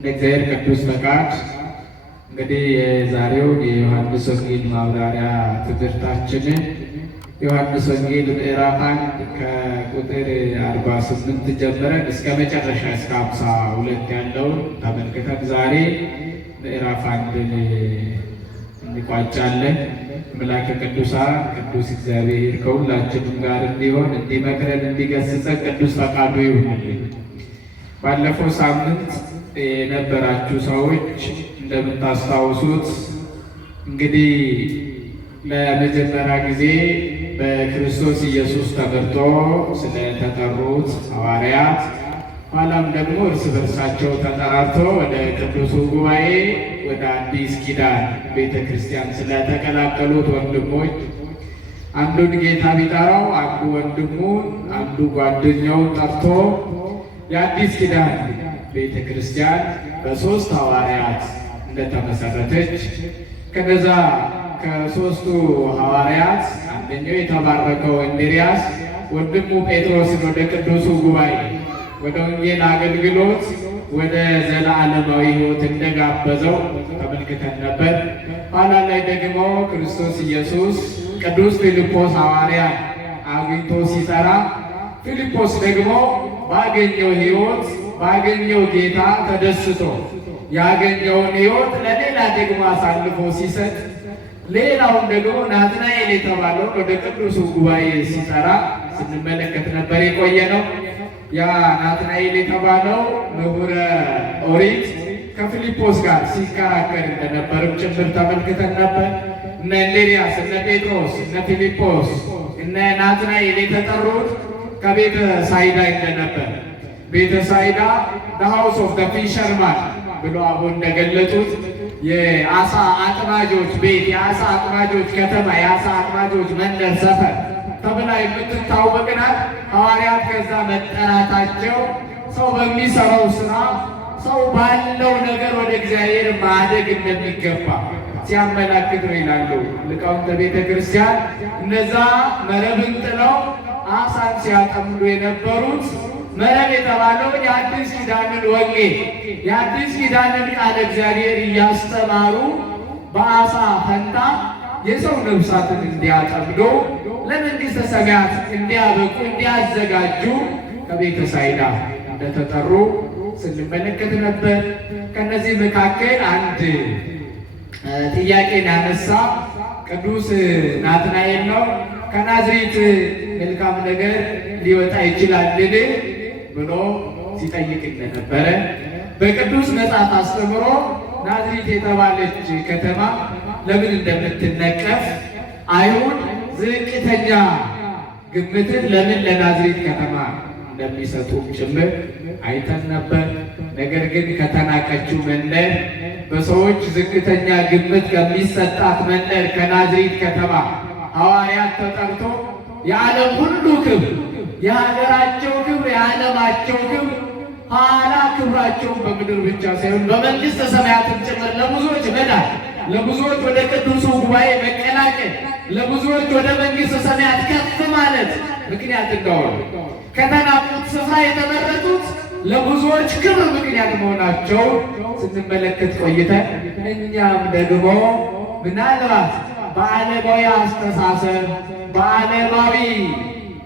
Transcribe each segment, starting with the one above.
እግዚአብሔር ቅዱስ ፈቃድ እንግዲህ የዛሬው የዮሐንስ ወንጌል ማብራሪያ ትምህርታችንን ዮሐንስ ወንጌል ምዕራፍ 1 ከቁጥር 48 ጀምረን እስከ መጨረሻ እስከ 52 ያለውን ተመልክተን ዛሬ ምዕራፍ 1ን እንቋጫለን። አምላከ ቅዱሳን ቅዱስ እግዚአብሔር ከሁላችንም ጋር እንዲሆን እንዲመክረን እንዲገስጸን ቅዱስ ፈቃዱ ይሁንልን። ባለፈው ሳምንት የነበራችሁ ሰዎች እንደምታስታውሱት እንግዲህ ለመጀመሪያ ጊዜ በክርስቶስ ኢየሱስ ተመርጦ ስለተጠሩት ሐዋርያት ኋላም ደግሞ እርስ በርሳቸው ተጠራርቶ ወደ ቅዱሱ ጉባኤ ወደ አዲስ ኪዳን ቤተ ክርስቲያን ስለተቀላቀሉት ወንድሞች አንዱን ጌታ ቢጠራው አንዱ ወንድሙን አንዱ ጓደኛውን ጠርቶ የአዲስ ኪዳን ቤተ ክርስቲያን በ3 ሐዋርያት እንደተመሰረተች ከነዛ ከ3ቱ ሐዋርያት አንደኛው የተባረከው እንድርያስ ወንድሙ ጴጥሮስን ወደ ቅዱሱ ጉባኤ ወደ ወንጌል አገልግሎት ወደ ዘላለማዊ ሕይወት እንደጋበዘው ተመልክተን ነበር። ኋላ ላይ ደግሞ ክርስቶስ ኢየሱስ ቅዱስ ፊልጶስ ሐዋርያ አግኝቶ ሲጠራ ፊልጶስ ደግሞ ባገኘው ሕይወት ባገኘው ጌታ ተደስቶ ያገኘውን ሕይወት ለሌላ ደግሞ አሳልፎ ሲሰጥ ሌላውን ደግሞ ናትናኤል የተባለውን ወደ ቅዱሱ ጉባኤ ሲጠራ ስንመለከት ነበር የቆየ ነው። ያ ናትናኤል የተባለው ምሁረ ኦሪት ከፊልጶስ ጋር ሲከራከር እንደነበርም ጭምር ተመልክተን ነበር። እነ እንድርያስ፣ እነ ጴጥሮስ፣ እነ ፊልጶስ፣ እነ ናትናኤል የተጠሩት ከቤተ ሳይዳ እንደነበር ቤተ ሳይዳ ሃውስ ኦፍ ዘ ፊሸርማን ብሎ አቦ እንደገለጡት የአሳ አጥማጆች ቤት፣ የአሳ አጥማጆች ከተማ፣ የአሳ አጥማጆች መንደር ሰፈር ተብላ የምትታወቅ ናት። ሐዋርያት ከዛ መጠራታቸው ሰው በሚሰራው ስራ ሰው ባለው ነገር ወደ እግዚአብሔር ማደግ እንደሚገባ ሲያመላክት ነው ይላሉ ሊቃውንተ ቤተ ክርስቲያን። እነዛ መረብን ጥለው አሳን ሲያጠምዱ የነበሩት መረብ የተባለው የአዲስ ኪዳንን ወንጌል የአዲስ ኪዳንን ቃል እግዚአብሔር እያስተማሩ በአሳ ፈንታ የሰው ነፍሳትን እንዲያጠምዱ ለመንግሥተ ሰማያት እንዲያበቁ እንዲያዘጋጁ ከቤተ ሳይዳ እንደተጠሩ ስንመለከት ነበር። ከነዚህ መካከል አንድ ጥያቄን ያነሳ ቅዱስ ናትናኤል ነው። ከናዝሬት መልካም ነገር ሊወጣ ይችላልን ብሎ ሲጠይቅ እንደነበረ በቅዱስ መጽሐፍ አስተምሮ ናዝሬት የተባለች ከተማ ለምን እንደምትነቀፍ አይሁድ ዝቅተኛ ግምትን ለምን ለናዝሬት ከተማ እንደሚሰጡ ጭምር አይተን ነበር። ነገር ግን ከተናቀችው መንደር በሰዎች ዝቅተኛ ግምት ከሚሰጣት መንደር ከናዝሬት ከተማ ሐዋርያት ተጠርቶ የዓለም ሁሉ ክብር፣ የሀገራቸው ክብር፣ የዓለማቸው ክብር ኋላ ክብራቸውን በምድር ብቻ ሳይሆን በመንግሥተ ሰማያትም ጭምር ለብዙዎች መዳን፣ ለብዙዎች ወደ ቅዱሱ ጉባኤ መቀላቀል፣ ለብዙዎች ወደ መንግሥተ ሰማያት ከፍ ማለት ምክንያት እንደሆኑ ከተናቁት ስፍራ የተመረጡት ለብዙዎች ክብር ምክንያት መሆናቸው ስንመለከት ቆይተን እኛም ደግሞ ምናልባት በዓለማዊ አስተሳሰብ በዓለማዊ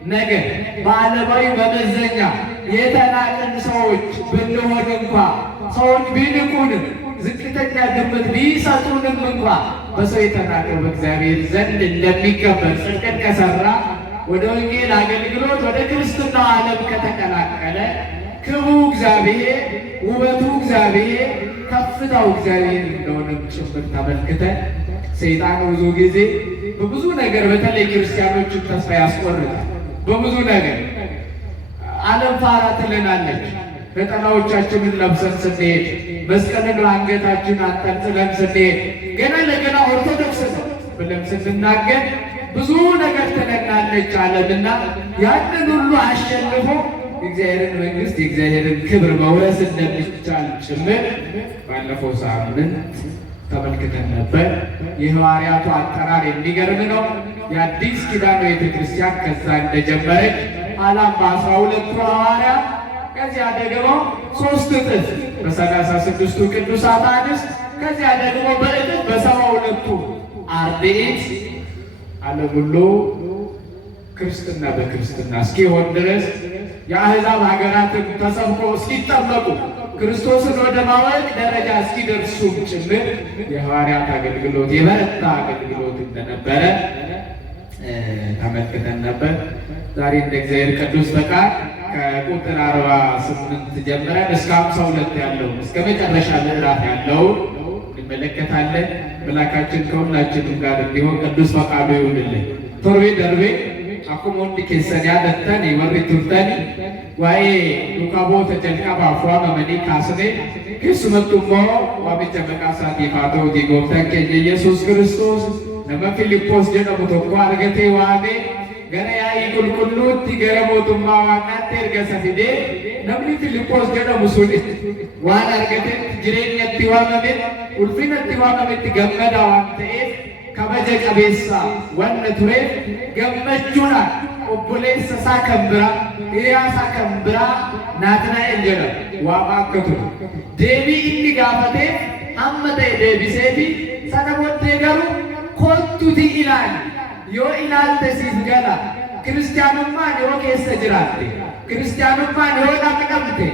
ነገር በዓለማዊ መመዘኛ የተናቅን ሰዎች ብንሆን እንኳ ሰዎች ቢንቁንም ዝቅተኛ ግምት ቢሰጡንም እንኳ በሰው የተናቀው በእግዚአብሔር ዘንድ እንደሚከበር ጽድቅን ከሰራ ወደ ወንጌል አገልግሎት ወደ ክርስትናው ዓለም ከተቀላቀለ ክብሩ እግዚአብሔር፣ ውበቱ እግዚአብሔር፣ ከፍታው እግዚአብሔር እንደሆነም ጭምር ተመልክተን ሰይጣን ብዙ ጊዜ በብዙ ነገር በተለይ ክርስቲያኖችን ተስፋ ያስቆርጣል። በብዙ ነገር ዓለም ፋራ ትለናለች። ነጠላዎቻችንን ለብሰን ስንሄድ፣ መስቀልን አንገታችን አንጠልጥለን ስንሄድ፣ ገና ለገና ኦርቶዶክስ ነው ብለን ስንናገር ብዙ ነገር ትለናለች ዓለምና ያንን ሁሉ አሸንፎ የእግዚአብሔርን መንግሥት የእግዚአብሔርን ክብር መውረስ እንደሚቻል ጭምር ባለፈው ሳምንት ተመልክተን ነበር። የሐዋርያቱ አጠራር የሚገርም ነው። የአዲስ ኪዳን ቤተ ክርስቲያን ከዛ እንደጀመረች ኋላም በ12ቱ ሐዋርያት ከዚያ ደግሞ 3 እጥፍ በ36ቱ ቅዱሳት አንስት፣ ከዚያ ደግሞ በእጥፍ በ72ቱ አርድእት ዓለም ሁሉ ክርስትና በክርስትና እስኪሆን ድረስ የአሕዛብ ሀገራትን ተሰብኮ እስኪጠመቁ ክርስቶስን ወደ ማወቅ ደረጃ እስኪደርሱም ጭምር የሐዋርያት አገልግሎት የበረታ አገልግሎት እንደነበረ ተመልክተን ነበር። ዛሬ እንደ እግዚአብሔር ቅዱስ ፈቃድ ከቁጥር 48 ጀምረን እስከ 52 ያለውን እስከ መጨረሻ ምዕራፍ ያለውን እንመለከታለን። መላካችን ከሁላችንም ጋር እንዲሆን ቅዱስ ፈቃዱ ይሁንልን። ቶርቤ ደርቤ akkuma hundi keessan yaadattan warri turtani waa'ee duukaa boota jalqabaaf waamamanii kaasne keessumattu immoo waamicha maqaa isaatiif haa ta'uutii gooftaan keenya Yesuus Kiristoos nama Filiiphoos jedhamu tokko argatee waamee gara yaa'ii qulqulluutti gara mootummaa waaqaatti erga isa fidee namni Filiiphoos jedhamu sun waan argatetti jireenyatti waamame ulfinatti waamametti gammada waan ta'eef kabaja qabeessa wanna tureef gammachuudhaan obboleessa isaa kan biraa hiriyaa isaa kan biraa Naatnaa'el jedhamu waamaa akka ture deebii inni gaafateef hamma ta'e deebiseefi sana booddee garuu kottuuti ilaali yoo ilaalte siif gala kiristaanummaan yoo keessa jiraatte kiristaanummaan yoo dhaqdhamte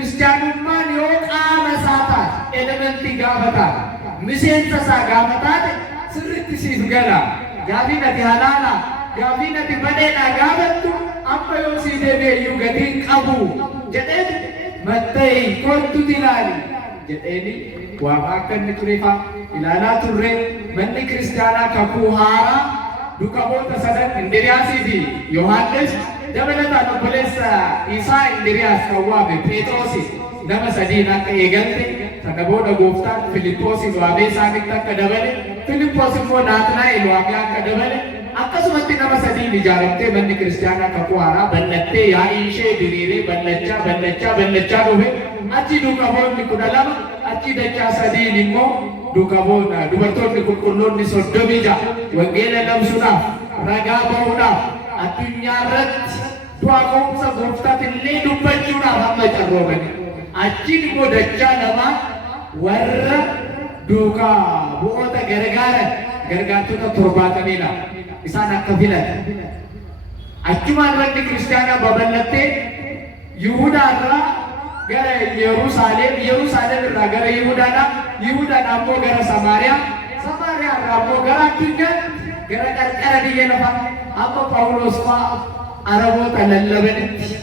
kiristaanummaan yoo qaama isaa taate elementii gaafa taate miseensa isaa gaafa taate sirritti siif gala gaafii ati halaala gaafii ati badheedhaa gaafattu amma yoo sii deebi'eyyuu gatiin qabu jedheen matta'e kottuuti ilaali jedheeni waamaa akka inni turefa ilaalaa turre manni kiristaanaa kakuu haaraa dukaboota sadan Indiriyaasii fi Yohaannis dabalataan obboleessa isaa Indiriyaas kan waame Phexrosi nama sadiin akka eegalte sana booda gooftaan Filiiphoosin waamee isaanitti akka dabale Filiiphoos immoo Naatnaa'el waamee akka dabale akkasumatti nama sadiin ijaaramtee manni kiristaanaa kakuu haaraa bal'attee yaa'iin ishee diriiree ballachaa dhufe achi dukaboonni 12 achi dachaa sadiin immoo dukaboota dubartoonni qulqulloonni 36 wangeela labsuudhaaf ragaa ba'uudhaaf addunyaa irratti du'a ka'umsa gooftaatillee dubbachuudhaaf hamma carroomani achiin immoo dachaa lamaa warra duukaa bu'oota gargaartota 70 isaan akka filatan achumaan manni kiristaanaa babal'attee Yihuudaa irraa gara Yerusaalem irraa gara Yihuudaadhaa ammoo gara Samaariyaa irraa ammoo gara addunyaatti gara qarqara biyya lafaa hamma Phaawulos fa'aa Araboota lallabanitti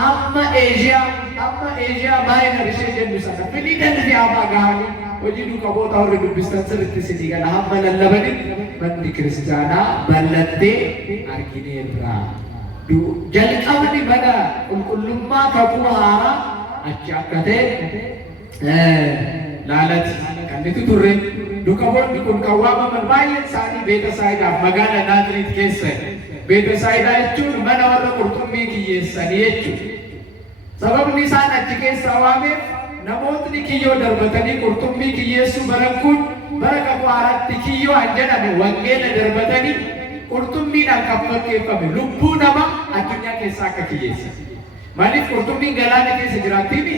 hamma Eeshiyaa Maayinor ishee jennu sana Filiidelfiyaa fa'aa gahanii hojii dukaboota warri dubbistan sirriitti sidii gala hamma lallabanitti manni kiristaanaa bal'attee argineerra. Jalqabni mana qulqullummaa kakuu haaraa achi akka ta'e laalati kan nuti turre dukaboonni kun kan waamaman baay'een isaanii Beetesaayidaaf magaalaa Naaziriit keessa Beetesaayidaa jechuun mana warra qurxummii kiyyeessanii jechuudha. Sababni isaan achi keessa waameef namootni kiyyoo darbatanii qurxummii kiyyeessuu baran kun bara kakuu haaraatti kiyyoo an jedhame wangeela darbatanii qurxummiidhaan kan fakkeeffame lubbuu nama addunyaa keessaa akka kiyyeessa. Maaliif qurxummiin galaana keessa jiraattiimi?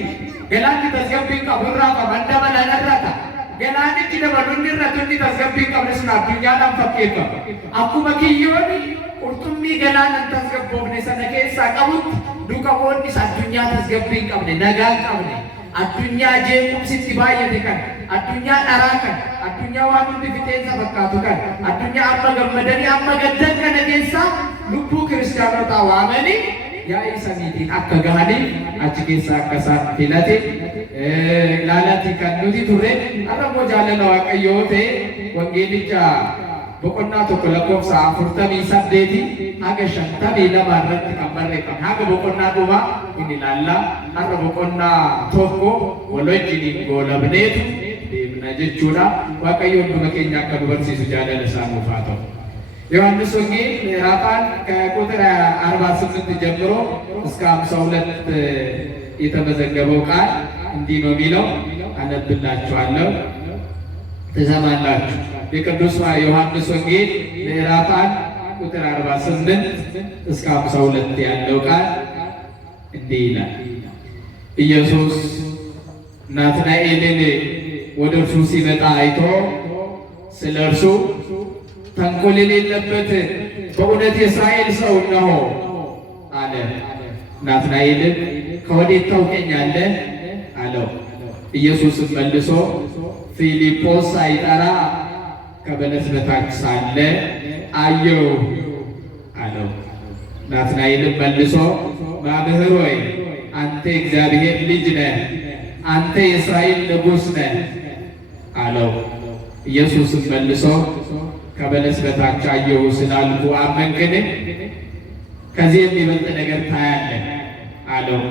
Galaanni tasgabbiin qabu irraa qaban dabalan irrata. Galaanichi dabalunni irratti inni tasgabbiin qabne sun addunyaadhaan fakkeeffama. Akkuma kiyyooni qurxummii galaanaan tasgabboofne sana keessaa qabutti dukaboonnis addunyaa tasgabbiin qabne nagaan qabne. Addunyaa jeequmsitti baay'ate kan addunyaa dharaa kan addunyaa waan hundi fixeensa fakkaatu kan addunyaa amma gammadanii amma gaddan kana keessaa lubbuu kiristaanotaa waamanii yaa'ii samiitiin akka gahanii achi keessaa akka isaan filate ilaalati kan nuti turre har'ammoo jaalala Waaqayyoo ta'e wangeelicha boqonnaa tokko lakkoofsa 48 haga 52 irratti kan barreeffame haga boqonnaa dhumaa inni ilaallaa har'a boqonnaa tokko wal wajjiniin goolabneetu deemna jechuudha. Waaqayyo hunduma keenya akka nu barsiisu jaalala isaa nuuf haa ta'u. ዮሐንስ ወንጌል ምዕራፍ 1 ከቁጥር 48 ጀምሮ እስከ 52 የተመዘገበው ቃል እንዲህ ነው የሚለው፣ አነብላችኋለሁ ትሰማላችሁ። የቅዱስ ዮሐንስ ወንጌል ምዕራፍ 1 ቁጥር 48 እስከ 52 ያለው ቃል እንዲህ ይላል። ኢየሱስ ናትናኤልን ወደ እርሱ ሲመጣ አይቶ ስለ እርሱ ተንኮል የሌለበት በእውነት የእስራኤል ሰው ነው አለ። ናትናኤልን ከወዴት ታውቀኛለህ አለው። ኢየሱስም መልሶ ፊልጶስ ሳይጠራ ከበለስ በታች ሳለ አየው አለው። ናትናኤልም መልሶ መምህር ሆይ አንተ እግዚአብሔር ልጅ ነህ፣ አንተ የእስራኤል ንጉሥ ነህ አለው። ኢየሱስም መልሶ ከበለስ በታች አየሁ ስላልኩ አመንክን? ከዚህ የሚበልጥ ነገር ታያለህ አለው።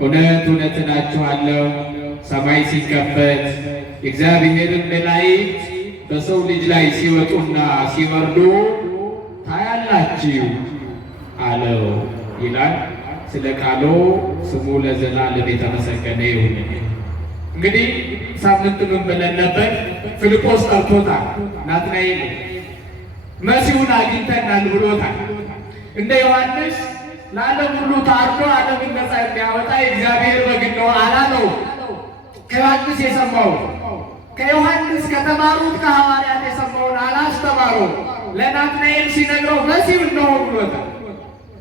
እውነት እውነት እላችኋለሁ ሰማይ ሲከፈት የእግዚአብሔርን መላእክት በሰው ልጅ ላይ ሲወጡና ሲወርዱ ታያላችሁ አለው ይላል። ስለ ቃሉ ስሙ ለዘላለም የተመሰገነ ይሁን። እንግዲህ ሳምንት ምን ብለን ነበር? ፊልጶስ ጠርቶታል። ናትናኤል መሲሁን አግኝተናል ብሎታል። እንደ ዮሐንስ ለዓለም ሁሉ ታርዶ ዓለምን ነፃ የሚያወጣ የእግዚአብሔር በግ ነው አላለው። ከዮሐንስ የሰማው ከዮሐንስ ከተማሩት ከሐዋርያት የሰማውን አላስተማረው። ለናትናኤል ሲነግረው መሲሁ ነው ብሎታል።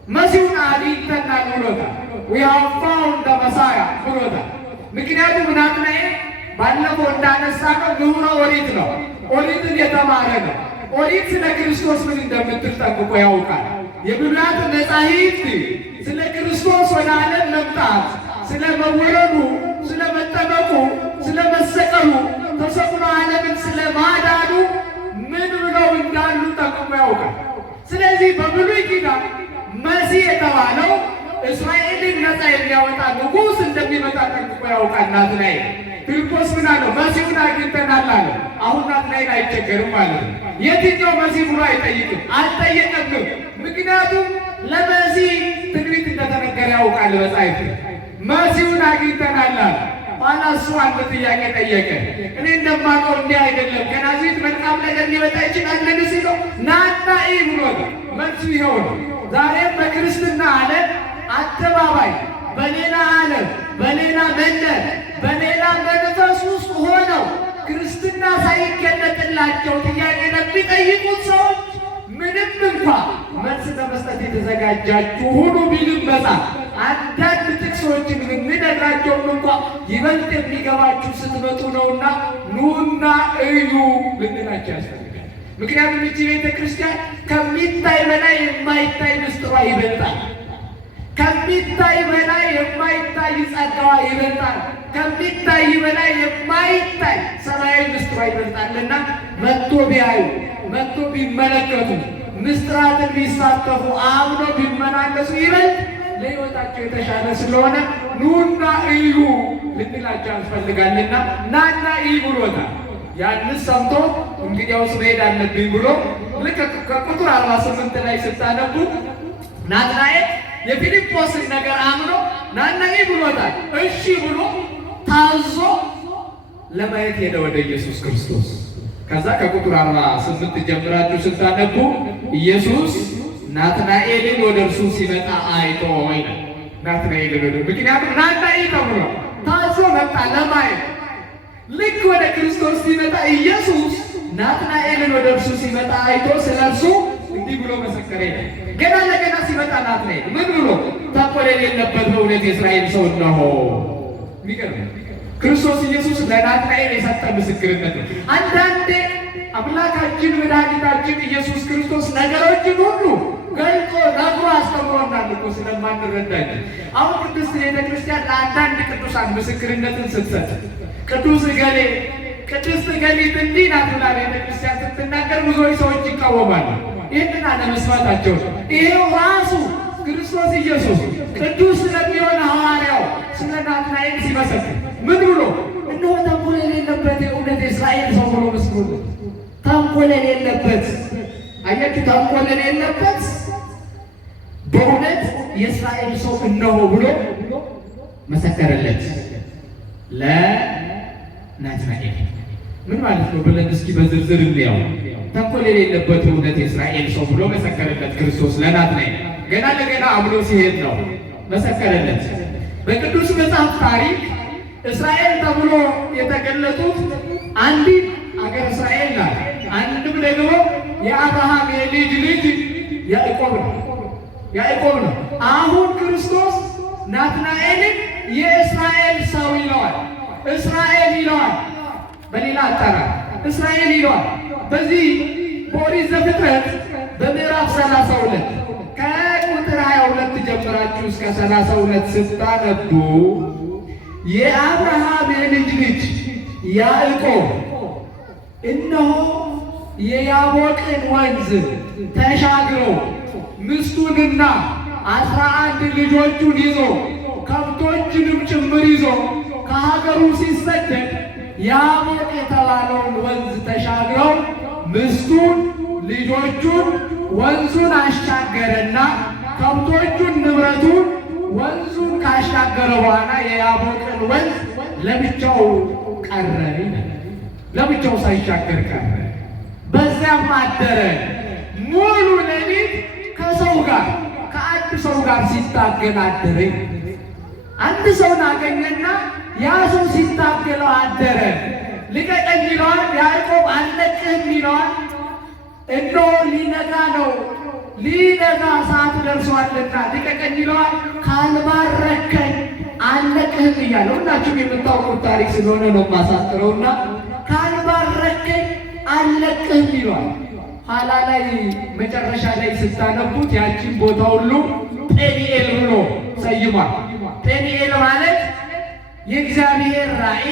መሲሁን አግኝተናል ብሎታል። we have found the Messiah ብሎታል። ምክንያቱም ናትናኤል ባለፈው እንዳነሳ ነው ምሁረ ኦሪት ነው። ኦሪትን የተማረ ነው። ኦሪት ስለ ክርስቶስ ምን እንደምትል ጠንቅቆ ያውቃል። የብሉያት መጻሕፍት ስለ ክርስቶስ ወደ ዓለም መምጣት፣ ስለ መወለዱ፣ ስለ መጠመቁ፣ ስለ መሰቀሉ፣ ተሰቅሎ ዓለምን ስለ ማዳኑ ምን ብለው እንዳሉ ጠንቅቆ ያውቃል። ስለዚህ በብሉይ ኪዳን መሲህ የተባለው እስራኤልን ነፃ የሚያወጣ ንጉሥ እንደሚመጣ ጠንቅቆ ያውቃል ናትናኤል። ፊልጶስ ምን አለው? መሲሁን አግኝተናል አለ። አሁን ናትናኤል አይቸገርም ማለት ነው። የትኛው መሲህ ብሎ አይጠይቅም፣ አልጠየቀም። ምክንያቱም ለመሲህ ትንቢት እንደተነገረ ያውቃል መጻሕፍት። መሲሁን አግኝተናል አለ። ኋላ እሱ አንድ ጥያቄ ጠየቀ። እኔ እንደማውቀው እንዲህ አይደለም፣ ከናዝሬት መልካም ነገር ሊወጣ ይችላል ሲለው ናትናኤ ብሎታል። መልሱ ይኸው ነው። ዛሬም በክርስትና ዓለም አደባባይ በሌላ ዓለም በሌላ መንደር በሌላ መንፈስ ውስጥ ሆነው ክርስትና ሳይገለጥላቸው ጥያቄ ለሚጠይቁት ሰዎች ምንም እንኳ መልስ ለመስጠት የተዘጋጃችሁ ሁሉ ቢልም መጽሐፍ አንዳንድ ጥቅሶችን የምነግራቸውም እንኳ ይበልጥ የሚገባችሁ ስትመጡ ነውና ኑና እዩ ልንላቸው ያስፈልጋል። ምክንያቱም እቺ ቤተ ክርስቲያን ከሚታይ በላይ የማይታይ ምስጢሯ ይበልጣል። ከሚታይ በላይ የማይታይ ጸጋዋ ይበልጣል። ከሚታይ በላይ የማይታይ ሰማያዊ ምስጢሯ ይበልጣልና መጥቶ ቢያዩ መጥቶ ቢመለከቱ ምስጢራትን ቢሳተፉ አምኖ ቢመላለሱ ይበልጥ ለሕይወታቸው የተሻለ ስለሆነ ኑና እዩ ልንላቸው ያስፈልጋልና ናና እዩ ብሎታል። ያንስ ሰምቶ እንግዲያውስ መሄድ አለብኝ ብሎ ልክ ከቁጥር 48 ላይ ስታነቡ ናትናኤል የፊልጶስን ነገር አምኖ ናና እዩ ብሎታል። እሺ ብሎ ታዞ ለማየት ሄደ ወደ ኢየሱስ ክርስቶስ። ከዛ ከቁጥር 48 ጀምራችሁ ስታነቡ ኢየሱስ ናትናኤልን ወደ እርሱ ሲመጣ አይቶ ወይ ናትናኤልን ወደ ምክንያቱም ናና እዩ ተብሎ ታዞ መጣ ለማየት። ልክ ወደ ክርስቶስ ሲመጣ ኢየሱስ ናትናኤልን ወደ እርሱ ሲመጣ አይቶ ስለ እርሱ እንዲህ ብሎ መሰከረ። ገና ለገና ሲመጣ ናትናኤል ምን ብሎ ተንኮል የሌለበት በእውነት የእስራኤል ሰው ነው። የሚገርም ክርስቶስ ኢየሱስ ለናትናኤል የሰጠ ምስክርነት ነው። አንዳንዴ አምላካችን መድኃኒታችን ኢየሱስ ክርስቶስ ነገሮችን ሁሉ ገልጦ ነግሮ አስተምሮናል እኮ ስለማንረዳኝ። አሁን ቅድስት ቤተ ክርስቲያን ለአንዳንድ ቅዱሳን ምስክርነትን ስትሰጥ ቅዱስ እገሌ ቅድስት እገሊት እንዲህ ናት ብላ ቤተ ክርስቲያን ስትናገር ብዙዎች ሰዎች ይቃወማሉ። ይህንን አለመስማታቸው ነው። ይሄው ራሱ ክርስቶስ ኢየሱስ ቅዱስ ስለሚሆን ሐዋርያው ስለ ናትናኤል ሲመሰክር ምን ብሎ እነሆ ተንኮል የሌለበት የእውነት የእስራኤል ሰው ብሎ መስክሮለት። ተንኮል የሌለበት አያችሁ፣ ተንኮል የሌለበት በእውነት የእስራኤል ሰው እነሆ ብሎ መሰከረለት ለናትናኤል። ምን ማለት ነው ብለን እስኪ በዝርዝር እንየው። ተንኮል የሌለበት እውነት የእስራኤል ሰው ብሎ መሰከረለት ክርስቶስ ለናትናኤል። ገና ለገና አምኖ ሲሄድ ነው መሰከረለት። በቅዱስ መጽሐፍ ታሪክ እስራኤል ተብሎ የተገለጡት አንዲት አገር እስራኤል ናት። አንድም ደግሞ የአብርሃም የልጅ ልጅ ያዕቆብ ነው። አሁን ክርስቶስ ናትናኤልን የእስራኤል ሰው ይለዋል። እስራኤል ይለዋል። በሌላ አጠራር እስራኤል ይለዋል። በዚህ በኦሪት ዘፍጥረት በምዕራፍ 32 ከቁጥር 22 ጀምራችሁ እስከ 32 ስታነቡ የአብርሃም የልጅ ልጅ ያዕቆብ እነሆ የያቦቅን ወንዝ ተሻግሮ ሚስቱንና 11 ልጆቹን ይዞ ከብቶችንም ጭምር ይዞ ከሀገሩ ሲሰደድ ያቦቅ የተባለውን ወንዝ ተሻግረው ሚስቱን ልጆቹን ወንዙን አሻገረና ከብቶቹን ንብረቱን ወንዙን ካሻገረ በኋላ የያቦቅን ወንዝ ለብቻው ቀረ። ለብቻው ሳይሻገር ቀረ። በዚያም አደረ። ሙሉ ሌሊት ከሰው ጋር ከአንድ ሰው ጋር ሲታገል አደረ። አንድ ሰውን አገኘና ያ ሰው ሲታገለው አደረ። ልቀቀኝ ይለዋል። ያዕቆብ አልለቅህም ይለዋል። እነሆ ሊነጋ ነው፣ ሊነጋ ሰዓት ደርሷልና ልቀቀኝ ይለዋል። ካልባረከኝ አልለቅህም እያለ ሁላችሁም የምታውቁት ታሪክ ስለሆነ ነው የማሳጥረውና ካልባረከኝ አልለቅህም ይለዋል። ኋላ ላይ መጨረሻ ላይ ስታነቡት ያችን ቦታ ሁሉ ፔኒኤል ብሎ ሰይሟል። ፔኒኤል ማለት የእግዚአብሔር ራእይ፣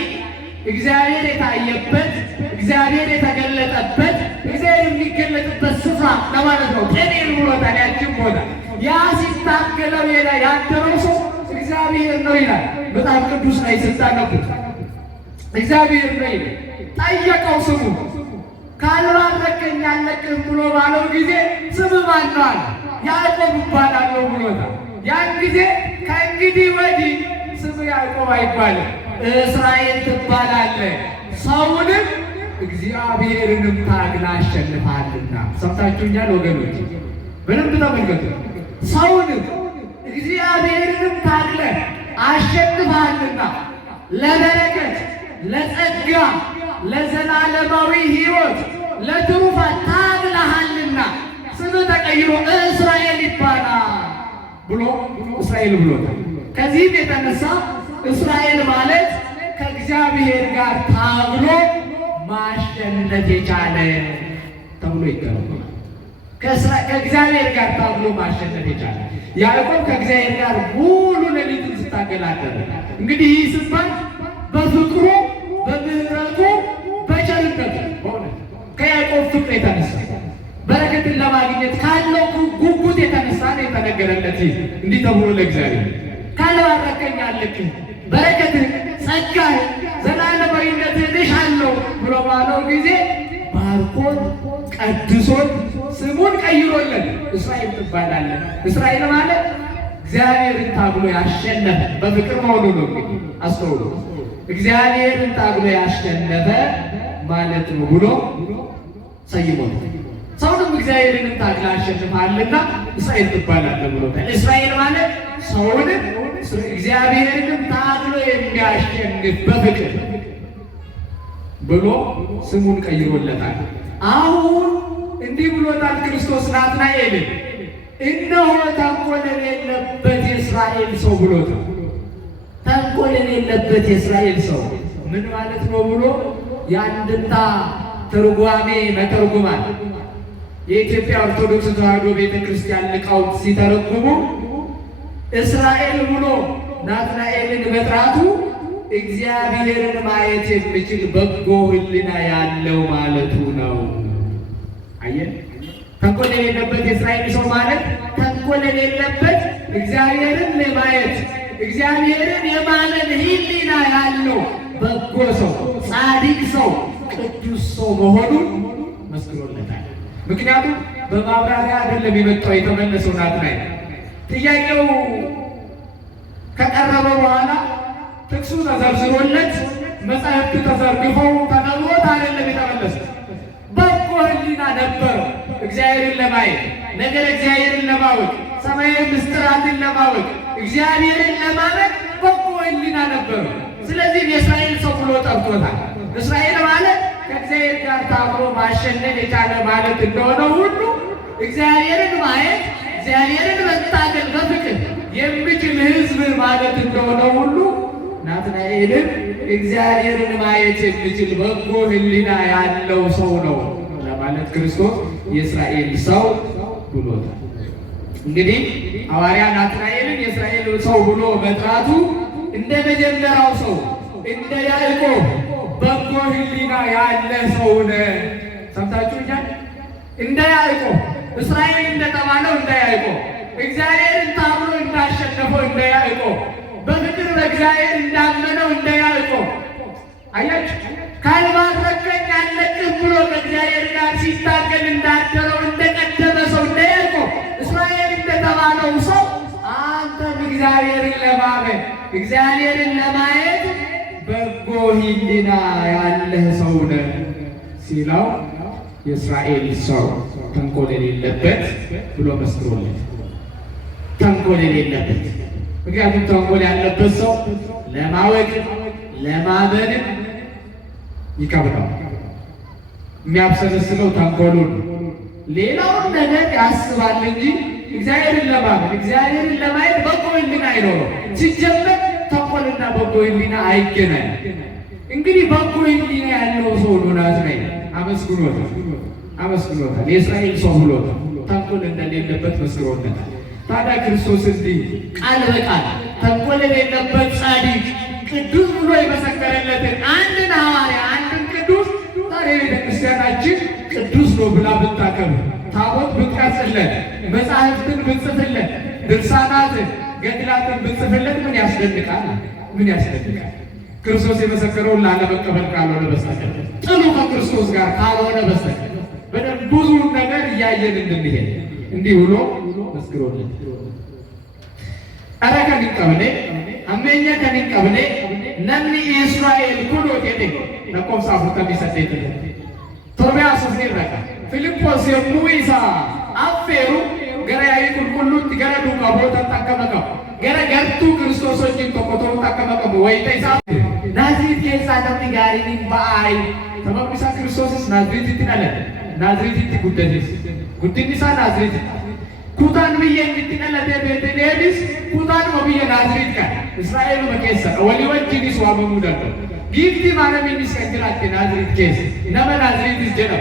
እግዚአብሔር የታየበት፣ እግዚአብሔር የተገለጠበት፣ እግዚአብሔር የሚገለጥበት ስፍራ ለማለት ነው። ፔኒኤል ብሎታል ያችን ቦታ። ያ ሲታገለው ያደረው ሰው እግዚአብሔር ነው ይላል መጽሐፍ ቅዱስ ላይ ስታነቡት። እግዚአብሔር ነው ይላል። ጠየቀው ስሙ ካልባረከኝ አልለቅህም ብሎ ባለው ጊዜ ስም ማን ነው አለ። ያዕቆብ እባላለሁ ብሎታል። ያን ጊዜ ከእንግዲህ ወዲህ ስም ያዕቆብ አይባልም፣ እስራኤል ትባላለህ፣ ሰውንም እግዚአብሔርንም ታግለህ አሸንፈሃልና። ሰምታችሁኛል ወገኖች? በደንብ ተመልከቱ። ሰውንም እግዚአብሔርንም ታግለህ አሸንፈሃልና ለበረከት፣ ለጸጋ፣ ለዘላለማዊ ሕይወት፣ ለትሩፋት ታግለሃልና ስም ተቀይሮ እስራኤል ይባላል ብሎ እስራኤል ብሎታል። ከዚህም የተነሳ እስራኤል ማለት ከእግዚአብሔር ጋር ታግሎ ማሸነፍ የቻለ ተብሎ ይገባል። ከእግዚአብሔር ጋር ታግሎ ማሸነፍ የቻለ ያዕቆብ ከእግዚአብሔር ጋር ሙሉ ሌሊቱን ሲታገል አደረ። እንግዲህ ይህ ሲባል በፍቅሩ በምህረቱ በቸርነቱ ከያዕቆብ ፍቅር የተነሳ በረከትን ለማግኘት ካለው ጉጉት የተነሳ ነው የተነገረለት። ይህ እንዲህ ተብሎ ለእግዚአብሔር ካልባረከኝ አልለቅህም፣ በረከትን፣ ጸጋህን፣ ዘላለማዊነትን እሻለሁ ብሎ ባለው ጊዜ ባርኮት ቀድሶት ስሙን ቀይሮለት እስራኤል ትባላለህ። እስራኤል ማለት እግዚአብሔርን ታግሎ ያሸነፈ በፍቅር መሆኑ ነው። እንግዲህ አስተውሉ። እግዚአብሔርን ታግሎ ያሸነፈ ማለት ነው ብሎ ሰይሞት። ሰውንም እግዚአብሔርንም ታግለህ አሸንፈሃልና እስራኤል ትባላለህ ብሎታል። እስራኤል ማለት ሰውንም እግዚአብሔርንም ታግሎ የሚያሸንፍ በፍቅር ብሎ ስሙን ቀይሮለታል። አሁን እንዲህ ብሎታል ክርስቶስ ናትናኤልን፣ እነሆ ተንኮል የሌለበት የእስራኤል ሰው ብሎታል። ተንኮል የሌለበት የእስራኤል ሰው ምን ማለት ነው ብሎ የአንድምታ ትርጓሜ መተርጉማል የኢትዮጵያ ኦርቶዶክስ ተዋሕዶ ቤተ ክርስቲያን ሊቃውንት ሲተረጉሙ እስራኤል ብሎ ናትናኤልን መጥራቱ እግዚአብሔርን ማየት የሚችል በጎ ሕሊና ያለው ማለቱ ነው። አየን። ተንኮል የሌለበት የእስራኤል ሰው ማለት ተንኮል የሌለበት እግዚአብሔርን ለማየት እግዚአብሔርን የማመን ሕሊና ያለው በጎ ሰው፣ ጻድቅ ሰው፣ ቅዱስ ሰው መሆኑን መስክሮለታል። ምክንያቱም በማብራሪያ አይደለም የመጣው የተመለሰው ናትናኤል። ጥያቄው ከቀረበ በኋላ ጥቅሱ ተዘርዝሮለት መጻሕፍት ተዘርግፈው ተነግሮት አይደለም የተመለሰው። በጎ ሕሊና ነበረው እግዚአብሔርን ለማየት፣ ነገር እግዚአብሔርን ለማወቅ፣ ሰማያዊ ምስጢራትን ለማወቅ፣ እግዚአብሔርን ለማመን በጎ ሕሊና ነበሩ። ስለዚህ የእስራኤል ሰው ብሎ ጠርቶታል። እስራኤል ማለት ከእግዚአብሔር ጋር ታብሮ ማሸነፍ የቻለ ማለት እንደሆነ ሁሉ እግዚአብሔርን ማየት እግዚአብሔርን መታገል በፍቅር የሚችል ሕዝብ ማለት እንደሆነ ሁሉ ናትናኤልን እግዚአብሔርን ማየት የሚችል በጎ ሕሊና ያለው ሰው ነው ለማለት ክርስቶስ የእስራኤል ሰው ብሎታል። እንግዲህ ሐዋርያ ናትናኤልን የእስራኤል ሰው ብሎ መጥራቱ እንደ መጀመሪያው ሰው እንደ ያዕቆብ በጎ ሕሊና ያለ ሰው ነው። ሰምታችሁኛል? እንደ ያዕቆብ እስራኤል እንደተባለው እንደ ያዕቆብ እግዚአብሔርን ታምኖ እንዳሸነፈው እንደ ያዕቆብ በፍቅር በእግዚአብሔር እንዳመነው እንደ ያዕቆብ አያችሁ። ካልባረከኝ አልለቅህም ብሎ ከእግዚአብሔር ጋር ሲታገል እንዳደረው እንደቀደመ ሰው እንደ ያዕቆብ እስራኤል እንደተባለው ሰው አንተም እግዚአብሔርን ለማመን እግዚአብሔርን ለማየት በጎ ሕሊና ያለህ ሰው ነህ ሲለው የእስራኤል ሰው ተንኮል የሌለበት ብሎ መስክሮለት። ተንኮል የሌለበት ምክንያቱም ተንኮል ያለበት ሰው ለማወቅ ለማመን ይከብዳል። የሚያብሰለስለው ተንኮሉን ሌላውን ነገር ያስባል እንጂ እግዚአብሔርን ለማመን እግዚአብሔርን ለማየት በጎ ሕሊና አይኖረው። ሲጀመር ተንኮልና በጎ ሕሊና አይገናኝ። እንግዲህ በጎ ሕሊና ያለው ሰው ነው ናትናኤል። አመስግኖታል። የእስራኤል ሰው ብሎታል። ተንኮል እንደሌለበት መስክሮለታል። ታዲያ ክርስቶስ እንዲህ ቃል በቃል ተንኮል የሌለበት ጻድቅ ቅዱስ ብሎ የመሰከረለትን አንድን ሐዋርያ አንድን ቅዱስ ዛሬ ቤተክርስቲያናችን ቅዱስ ነው ብላ ብታከብር፣ ታቦት ብትቀርጽለት፣ መጻሕፍትን ብትጽፍለት፣ ድርሳናትን ገድላትን ብትጽፍለት ምን ያስደንቃል? ምን ያስደንቃል? ክርስቶስ የመሰከረውን ላለመቀበል ካልሆነ በስተቀር ጥሉ ከክርስቶስ ጋር ካልሆነ በስተቀር በደንብ ብዙ ነገር እያየን እንድንሄድ እንዲህ ብሎ መስክሮለት አረ ከኒቀበሌ አመኛ ከኒቀበሌ ነምኒ ኢስራኤል ኩሎ ቴቴ ለቆምሳ ፍተም ይሰደት ቶቢያ ሱፍኒ ረካ ፊልጶስ የሙይሳ አፌሩ ገራ ያይቁልቁሉት ገራ ዱቃ ቦታ ተቀመቀው ገራ ገርቱ ክርስቶሶችን ተቆቶ ተቀመቀው ወይተይሳ ናዝሬት ኬሳ ነምኒ ጋሪኒ ባይ ተመቅሳ ክርስቶስስ ናዝሬት ይትናለ ናዝሬት ይትጉደስ ጉድንሳ ናዝሬት ኩታን ብዬ እንድትቀለደ ቤተልሔምስ ኩታን ወብዬ ናዝሬት ጋር እስራኤሉ በኬሳ ወሊ ወጅኒስ ዋመሙ ደርቶ ጊፍቲ ማረሚኒስ ከንትራቴ ናዝሬት ኬስ ነመ ናዝሬት ይጀራ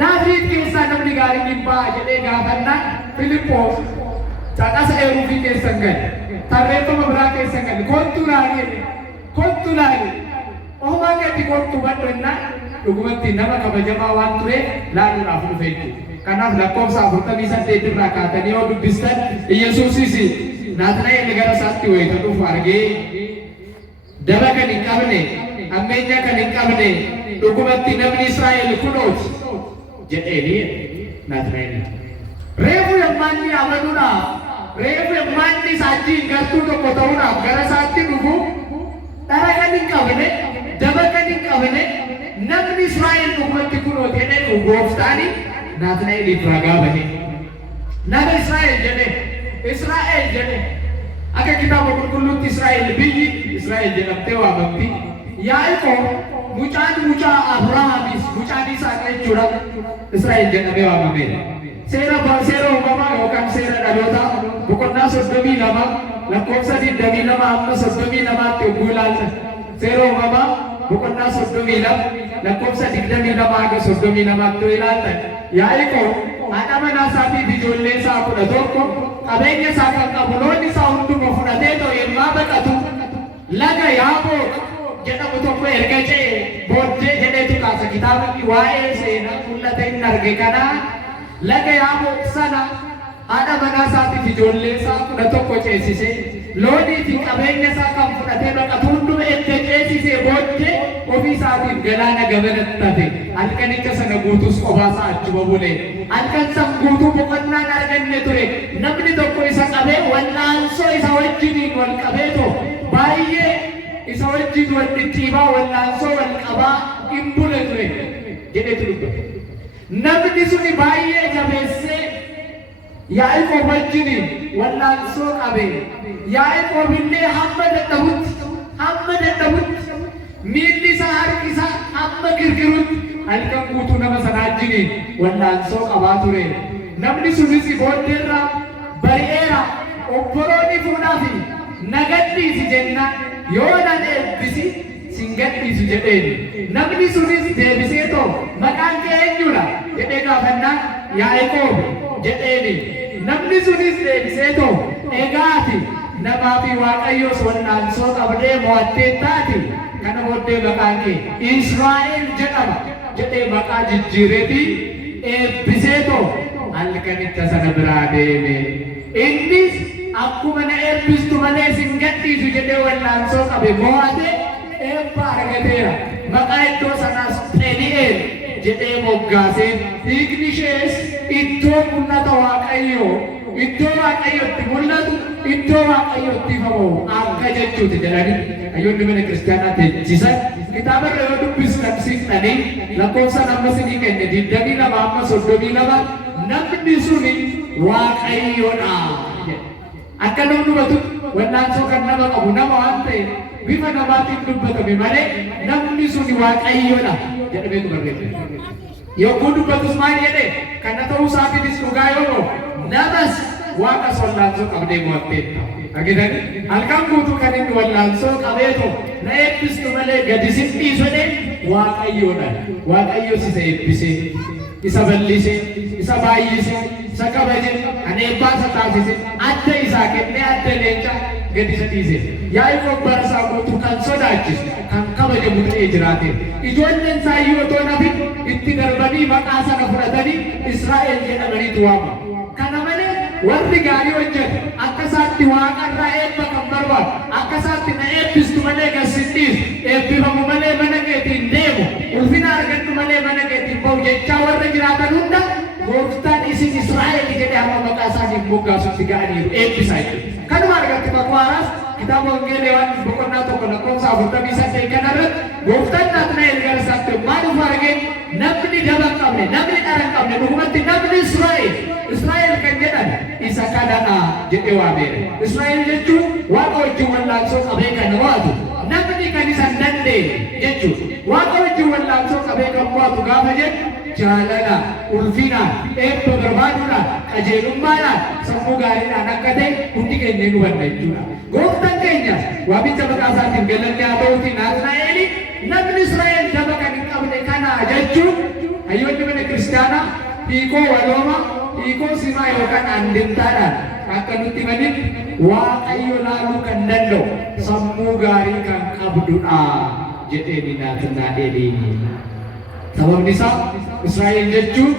ናዝሬት ኬሳ ነምኒ ጋሪ ሊባ ጀዴ ጋፈና ፊልጶስ ጫቃሰ ኤሩፊ ኬሰንገል ታሬቶ መብራ ኬሰንገል ኮንቱ ላሊ ኦማገቲ ኮንቱ በድና ዱጉመቲ ነመ ከበጀማ ዋን ቱሬ ላሉ ራፉ ፌቱ ከናፍ ለቆምሳ ፍርተሚ ሰንቴት ራካተኒ ወዱ ቢስተን ኢየሱስሲ ናትናኤል ገረ ሳቲ ወይ ተዱፍ አርጌ ደበከኒ ቀብኔ አመኛ ከኒ ቀብኔ ዱጉመቲ ነምኒ እስራኤል ኩኖት ጀኤሊ ናትናኤል ሬፉ የማኒ አመዱና ሬፉ የማኒ ሳቲ ገርቱ ተቆተውና ገረ ሳቲ ዱጉ ደረከኒ ቀብኔ ደበከኒ ቀብኔ ነምኒ እስራኤል ዱጉመቲ ኩኖት ጀኔ ጎፍታኒ ናትናኤል ይፍራጋ በሄ ነመ እስራኤል ጀኔ አከ ኪታበ ቁልቁሉት እስራኤል ብይ እስራኤል ጀነብቴ ዋመምቲ ያዕቆብ ሙጫ አብርሃሚስ ሙጫን ይስሐቅ ጀቹራ እስራኤል ጀነቤ ዋመሜ ሴራ ኡመማ ዮካን ሴራ ዳሎታ ቦቆና ሶዶሚ ለማ ለኮብሰ ዲደሚ ለማ አመ ሶዶሚ ለማት ጉላል ሴራ ኡመማ ቦቆና ሶዶሚ ለም ለኮብሰ ዲደሚ ለማ አገ ሶዶሚ ለማት ይላል ያዕቆብ አዳመና ሳቲ ቢጆሌሳ ኩደቶኮ ቀበኛ ሳቀቀ ብሎኒ ሳውንዱ መፍረቴቶ የማበቀቱ ለገ ያቦ ጀደሙ ቶኮ ኤርገጨ ቦዴ ጀደቱ ካሰ ኪታብ ዋኤ ሴና ኩለተ ነርገ ከና ለገ ያቦ ሰና አዳመና ሳቲ ቢጆሌሳ ኩደቶኮ ጨሲሴ ሎኒ ፊ ቀበኛ ሳቀም ፍረቴ በቀቱ ሁሉ ኤተ ጨሲሴ ቦዴ ኦፊሳቲን ገላነ ገበነታቴ አልቀኒከ ሰነጉቱስ ኦባሳ አጭበቡሌ አልቀንሰም ጉቱ በቆና ናርገነ ቱሬ ነምኒ ቶኮ ይሰቀበ ወላንሶ ይሰወጅኒ ወልቀበቶ ባዬ ይሰወጅኒ ወልጥቲባ ወላንሶ ወልቀባ ኢምቡለ ቱሬ ጀዴቱ ልበ ነምኒ ሱኒ ባዬ ጀቤሴ ያዕቆብ ወጅኒ ወላንሶ ቀቤ ያዕቆብ ኢሌ ሐመደ ተሁት hamma dadhabutti miilli isaa harki isaa hamma girgirutti halkan guutuu nama sanaa wajjiniin wallaansoo qabaa ture. Namni sunis booddeerraa bari'eera obboloonni fuudhaafi nagadhiisi jenna yoo nan eebbisi sin gadhiisu jedheen. Namni sunis deebisee too maqaan kee eenyudha jedhee gaafannaan Yaaqoob jedheeni. Namni sunis deebisee too egaati namaa fi Waaqayyoos wallaansoo qabdee mo'attee taati kana booddee maqaan kee Israa'el jedhama jedhee maqaa jijjiireeti eebbisee too halkanicha sana biraa deeme. Innis akkuma na eebbistu malee sin gadhiisu jedhee wallaansoo qabe mo'ate eebba argateera. Maqaa iddoo sanaas Pheni'eel jedhee moggaasee dhiigni ishees iddoo mul'ata Waaqayyoo iddoo Waaqayyootti mul'atu iddoo Waaqayyootti ifamu akka jechuuti jedhanii hayyoonni mana kiristaanaa teechisan kitaaba irra yoo dubbistan siqxanii lakkoofsa nama sinii keenya 22-32 namni suni Waaqayyoodha. Akka namni hubatu wallaansoo kan nama qabu nama waan ta'eef bifa namaatiin dubbatame malee namni suni Waaqayyoodha jedhameetu barreeffame. Yogguu dubbatus maal jedhee kana ta'uu isaatiinis dhugaa yoo namas Waaqas wallaansoo qabdee mo'atteetta. Agitani halkan guutuu kan inni wallaansoo qabeetu na eebbistu malee gadi sin dhiisodhe Waaqayyoodha. Waaqayyo isa eebbisee isa bal'isee isa baay'isee isa kabaje kan eebbaa isa taasise adda isaa kennee adda leencaa gadi isa dhiise. Yaaqoob barasaa guutuu kan sodaachisu kan kabajamu ta'ee jiraate ijoolleen isaayyuu otoo nafin itti darbanii maqaa sana fudhatanii Israa'el jedhamaniitu waamu. Kana malee warri gaarii hojjetu akka isaatti Waaqarraa eebba kan barbaadu akka isaatti na eebbistu malee gassittiis eebbifamu malee mana keetiin deemu ulfina argadhu malee mana keetiin ba'u jechaa warra jiraatan hunda gooftaan isin Israa'el jedhee hamma maqaa isaaniif moggaasutti ga'aniiru eebbisaa jechuudha. Kanuma argatti Fakwaaraas kitaaba Wangeelaa Yohaannis boqonnaa 1:48 kanarratti gooftaan Naatnaa'el gara isaatti maaliif argee namni daba hin qabne namni dhara hin qabne dhugumatti namni Israa'el kan jedhan isa kanadha jedhee waameera. Israa'el jechuun Waaqa wajjin wallaansoo qabee kan mo'atu namni kan isa hin dandeenye jechuudha. Waaqa wajjin wallaansoo qabee kan mo'atu gaafa jedhu jaalala ulfinaan eebba barbaaduudhaan qajeelummaadhaan sammuu gaariidhaan akka ta'e hundi keenya nu hubanna jechuudha. Gooftaan keenya waamicha maqaa isaatiin galanni haa ta'uuti Naatnaa'el namni Israa'el daba kan hin qabne kana jechuun hayyoonni mana kiristaanaa hiikoo walooma hiikoo simaa yookaan andimtaadhaan akka nutti himaniif Waaqayyo laaluu kan danda'u sammuu gaarii kan qabdudha jedhee Naatnaa'eliin. Sababni isaa Israa'el jechuun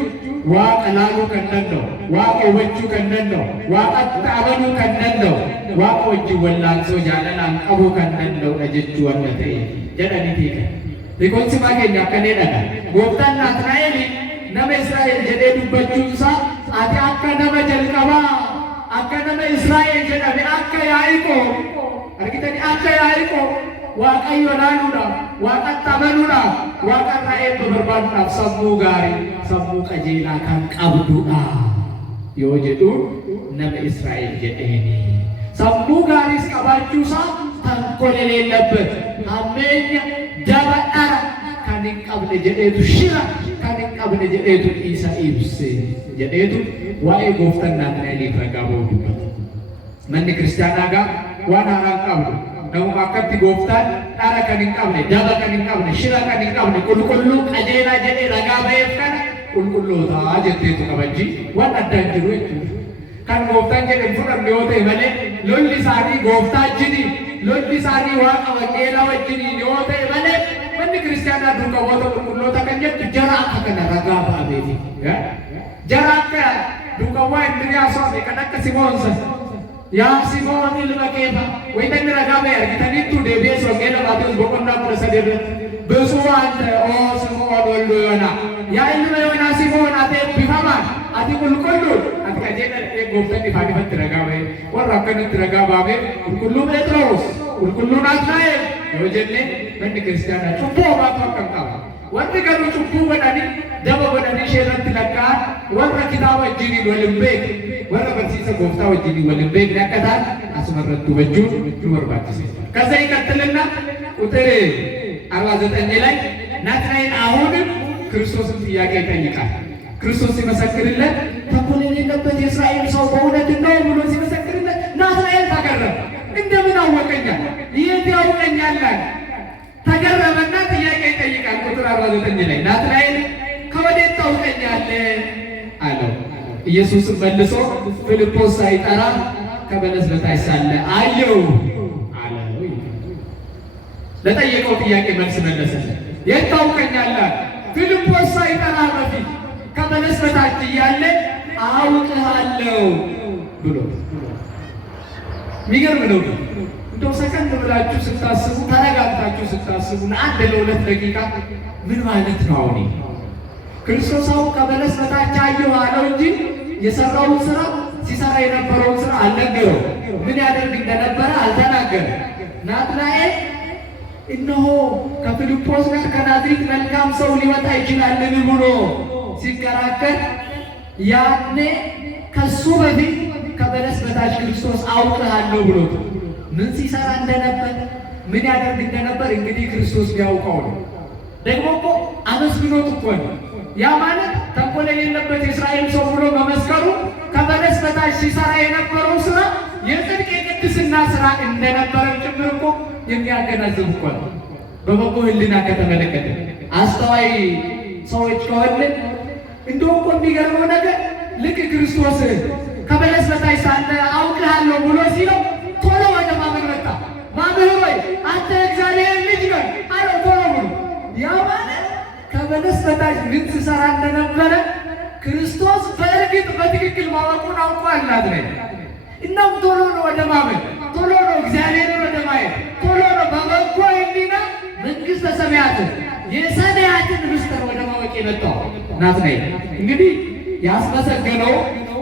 Waaqa laaluu kan danda'u, Waaqa hubachuu kan danda'u, Waaqatti amanuu kan danda'u, Waaqa wajjin wallaansoo jaalalaan qabuu kan danda'udha jechuu wanta ta'e jedhaniiti. Hiikoonsi maa keenya akkaneedha. Gooftaan Naatnaa'el nama Israa'el jedhee dubbachuun isaa ati akka nama jalqabaa akka nama Israa'el jedhame akka Yaaqoob argitanii akka Yaaqoob Waaqayyo laaluudhaaf, Waaqatti amanuudhaaf, Waaqarraa eebba barbaaduudhaaf sammuu gaarii, sammuu qajeelaa kan qabdudha yoo jedhu nama Israa'el jedheeni. Sammuu gaariis qabaachuusaa tankola leellabatu hammeenya daba dhara kan hin qabne jedheetu shira kan hin qabne jedheetu isa ibse jedheetu waa'ee gooftaan Naatnaa'eliif ragaa ba'uu dubbata. Manni kiristaanaa gaa waan haaraan qabdu namuma akkatti gooftaan dhara kan hin qabne daba kan hin qabne shira kan hin qabne qulqulluu qajeelaa jedhee ragaa ba'eef kana qulqullootaa jetteetu kabajji waan addaan jiru jechuudha. Kan gooftaan jedhe fudhanne yoo ta'e malee lolli isaanii gooftaa wajjiniin lolli isaanii Waaqa wangeelaa wajjiniin yoo ta'e malee manni kiristaanaa duukaawwata qulqulloota kan jettu jara akka kana ragaa ba'ameeti. Jara akka duukaawwaa Indiriyaasoo kan akka Simoonsa yaa Simoon ilma keefa wayitani ragaa ba'e argitaniittuu deebi'ee wangeela Maatewos boqonnaa 13 ብፁዕ አንተ ኦ ስምዖን ወልደ ዮና yaa ilma Yoonaa Simoon ati eebbifamaan ati qulqulluun ati qajeela gooftaan ifaan ifatti ragaa ba'e warra akkanatti ragaa ba'ame qulqulluu Phexros qulqulluu Naatnaa'el yoo jenne manni kiristaanaa cubbuu homaatu akka hin qabu warri garuu cubbuu godhanii daba godhanii sheerratti lakkaa'an warra kitaaba wajjiniin waliin beeku warra barsiisa gooftaa wajjiniin waliin beekne akka ta'an asuma irratti hubachuun nu barbaachisa. ከዛ ይቀጥልና ቁጥር 49 ላይ ናትናኤል አሁንም ክርስቶስን ጥያቄ ይጠይቃል። ክርስቶስ ሲመሰክርለት ተንኮል የሌለበት የእስራኤል ሰው በእውነት ነው ብሎ ሲመሰክርለት ናትናኤል ተገረመ። እንደምን አወቀኛል? የት ያውቀኛል? ተገረመና ጥያቄ ይጠይቃል። ቁጥር 49 ላይ ናትናኤል ከወዴት ታውቀኛለህ አለው። ኢየሱስም መልሶ ፊልጶስ ሳይጠራ ከበለስ በታች ሳለ አየው አለው። ለጠየቀው ጥያቄ መልስ መለሰለት። የት ታውቀኛለህ? ፊልጶስ ሳይጠራ በፊት ከበለስ በታች እያለ አውቅሃለሁ ብሎ። የሚገርም ነው። እንደው ሰከንድ ብላችሁ ስታስቡ ተረጋግታችሁ ስታስቡ ለአንድ ለሁለት ደቂቃ ምን ማለት ነው? አሁን ክርስቶስ አሁን ከበለስ በታች አየሁ አለው እንጂ የሰራውን ስራ ሲሰራ የነበረውን ስራ አልነገረው። ምን ያደርግ እንደነበረ አልተናገረም። ናትናኤል እነሆ ከፊልጶስ ጋር ከናዝሬት መልካም ሰው ሊወጣ ይችላልን ብሎ ሲከራከር ያኔ ከሱ በፊት ከበለስ በታች ክርስቶስ አውቅሃለሁ ብሎት ምን ሲሰራ እንደነበር ምን ያደርግ እንደነበር እንግዲህ ክርስቶስ ቢያውቀው ነው። ደግሞ እኮ አመስግኖት እኮ ነው። ያ ማለት ተንኮል የሌለበት የእስራኤል ሰው ብሎ መመስከሩ ከበለስ በታች ሲሰራ የነበረው ስራ የጽድቅ የቅድስና ስራ እንደነበረም ጭምር እኮ የሚያገናዝብ እኮ ነው። በበጎ ሕሊና ከተመለከተ አስተዋይ ሰዎች ከሆነ እንደው እኮ የሚገርመው ነገር ልክ ክርስቶስ ከበለስ በታች ሳለ አውቅሃለሁ ብሎ ሲለው ቶሎ ወደ ማመን መጣ። መምህር ሆይ አንተ እግዚአብሔር ልጅ ነህ አለው ቶሎ ብሎ። ያ ማለት ከበለስ በታች ምን ሲሰራ እንደነበረ ክርስቶስ በእርግጥ በትክክል ማወቁን አውቋል። እናም ቶሎ ነው ወደ ማመን፣ ቶሎ ነው እግዚአብሔርን ወደ ማየት፣ ቶሎ ነው በበጎ ሕሊና መንግሥተ ሰማያትን የሰማያትን ምስጢር ወደ ማወቅ የመጣው ናትናኤል። እንግዲህ ያስመሰገነው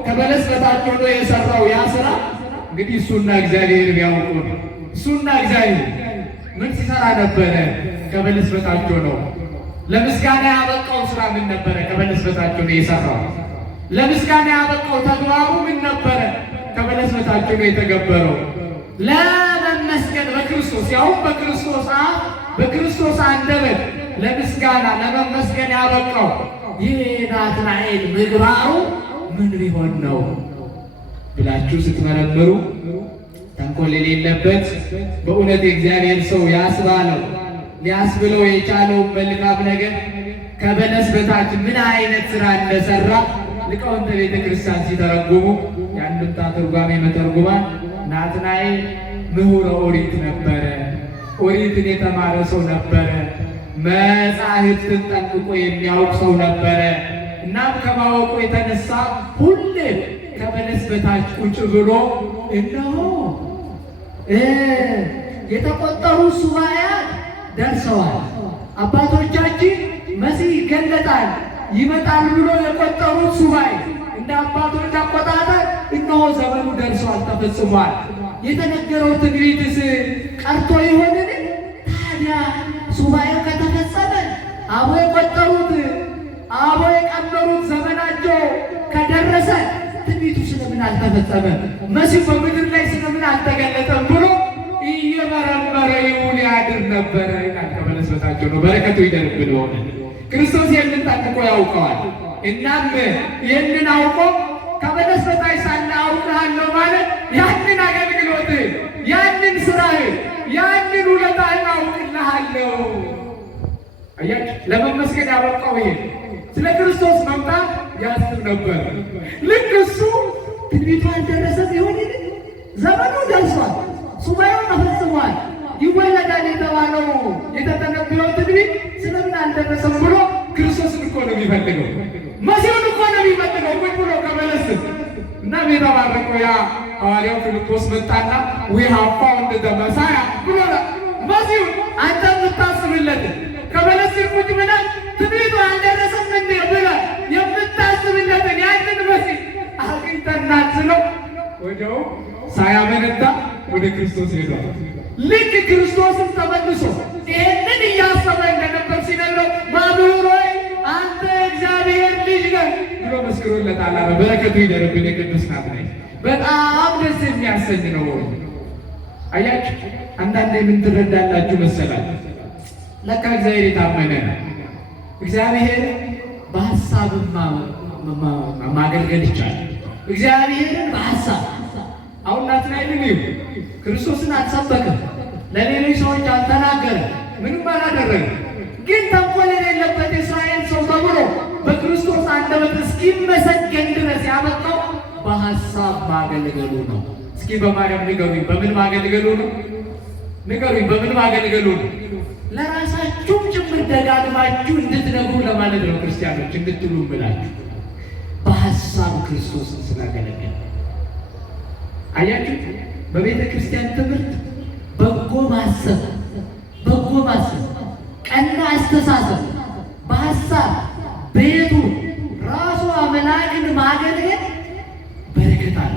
ከበለስ በታች ሆኖ የሰራው ያ ስራ እንግዲህ እሱና እግዚአብሔር ቢያውቁ ነው። እሱና እግዚአብሔር ምን ሲሰራ ነበረ? ከበለስ በታች ሆኖ ለምስጋና ያበቃው ስራ ምን ነበረ? ከበለስ በታች ሆኖ የሰራው ለምስጋና ያበቃው ተግባሩ ምን ነበረ? ከበለስ በታች ሆኖ የተገበረው ለመመስገን በክርስቶስ ያውም በክርስቶስ አፍ በክርስቶስ አንደበት ለምስጋና ለመመስገን ያበቃው ይህ ናትናኤል ምግባሩ ምን ቢሆን ነው ብላችሁ ስትመረምሩ ተንኮል የሌለበት በእውነት የእግዚአብሔር ሰው ያስባለው ሊያስብለው የቻለው መልካም ነገር ከበለስ በታች ምን አይነት ስራ እንደሰራ ሊቃውንተ ቤተ ክርስቲያን ሲተረጉሙ የአንድምታ ትርጓሜ መተርጉማን ናትናኤል ምሁረ ኦሪት ነበረ፣ ኦሪትን የተማረ ሰው ነበረ፣ መጻሕፍትን ጠንቅቆ የሚያውቅ ሰው ነበረ። እናም ከማወቁ የተነሳ ሁሌ ከበለስ በታች ቁጭ ብሎ እነሆ የተቆጠሩ ሱባኤያት ደርሰዋል፣ አባቶቻችን መሲህ ይገለጣል ይመጣል ብሎ የቆጠሩት ሱባኤ እንደ አባቶች አቆጣጠር እነሆ ዘመኑ ደርሷል፣ ተፈጽሟል። የተነገረው ትንቢትስ ቀርቶ ይሆንን? ታዲያ ሱባኤው ከተፈጸመ አቦ የቆጠሩት አቦ የቀመሩት ዘመናቸው ከደረሰ ትንቢቱ ስለምን አልተፈጸመም? መሲሁ በምድር ላይ ስለምን አልተገለጠም ብሎ እየመረመረ ይውል ያድር ነበረ። ከበለስ በታች ነው። በረከቱ ይደርብን ሆነ። ክርስቶስ ይህንን ጠንቅቆ ያውቀዋል። እናም ይህንን አውቆ ከበለስ በታች ሳለ አውቅሃለሁ ማለት ያንን አገልግሎት ያንን ስራህ ያንን ውለታህን አውቅልሃለሁ። አያችሁ፣ ለመመስገን ያበቃው ይሄ ስለ ክርስቶስ መምጣት ያስብ ነበር። ልክ እሱ ትንቢቱ አልደረሰም ይሆን? ዘመኑ ደርሷል፣ ሱባኤው ተፈጽሟል፣ ይወለዳል የተባለው የተተነበየው ትንቢት ስለምን አልደረሰም ብሎ ክርስቶስን እኮ ነው የሚፈልገው፣ መሲሁን እኮ ነው የሚፈልገው። ቁጭ ብሎ ከበለስ እና የተባረከው ያ ሐዋርያው ፊልጶስ መጣና ዊ ሃቭ ፋውንድ ዘ መሳያ ብሎ መሲሁ አንተ የምታስብለት ከበለስ ቁጭ ብለህ ትንቢቱ አልደረሰም እንዴ ብለህ የምታስብለትን ያንን መሲህ አግኝተናል ስለው ወዲያው ሳያመነታ ወደ ክርስቶስ ሄዷል። ልክ ክርስቶስን ተመልሶ ይህንን እያሰበ እንደነበር ሲነግረው ማምሩ ነህ ብሎ መስክሮለታል። በረከቱ ይደርብን የቅዱስ ናትናኤል። በጣም ደስ የሚያሰኝ ነው። አያችሁ አንዳንዴ ምን ትረዳላችሁ መሰላችሁ? ለካ እግዚአብሔር የታመነ ነው። እግዚአብሔር በሐሳብ ማገልገል ይቻላል። እግዚአብሔርን በሐሳብ አሁን ናትናኤልን ይሁ ክርስቶስን አልሰበከም፣ ለሌሎች ሰዎች አልተናገረም፣ ምንም አላደረገም። ግን ተንኮል የሌለበት የእስራኤል ሰው ተብሎ በክርስቶስ አንደበት እስኪመሰገን ድረስ ያመጣው በሐሳብ ማገልገሉ ነው። እስኪ በማርያም ንገሩኝ፣ በምን ማገልገሉ ነው? ንገሩኝ፣ በምን ማገልገሉ ነው? ለራሳችሁም ጭምር ደጋግማችሁ እንድትነግሩ ለማለት ነው። ክርስቲያኖች እንድትሉ ብላችሁ በሐሳብ ክርስቶስን ስላገለገለ አያችሁ። በቤተ ክርስቲያን ትምህርት በጎ ማሰብ፣ ቀና አስተሳሰብ፣ በሐሳብ ቤቱ ራሱ አምላክን ማገልገል በረከት አለ፣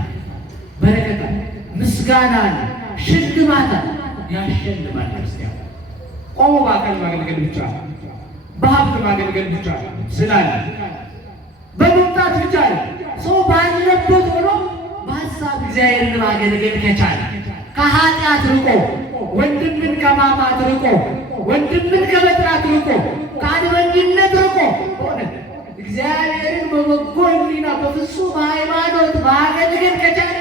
ምስጋና አለ፣ ሽልማት አለ፣ ያሸልማል። ክርስቲያን ቆሞ በአካል ማገልገል ብቻ በሀብት ማገልገል ብቻ ስላለ በመምጣት ብቻ ሰው ባለበት ሆኖ በሐሳብ እግዚአብሔርን ማገልገል ከቻለ ከኃጢአት ርቆ ወንድምን ከማማት ርቆ ወንድምን ከመጥራት ርቆ ከአድመኝነት ርቆ ሆነ እግዚአብሔርን በበጎ ሕሊና በፍጹም ሃይማኖት ማገልገል ከቻለ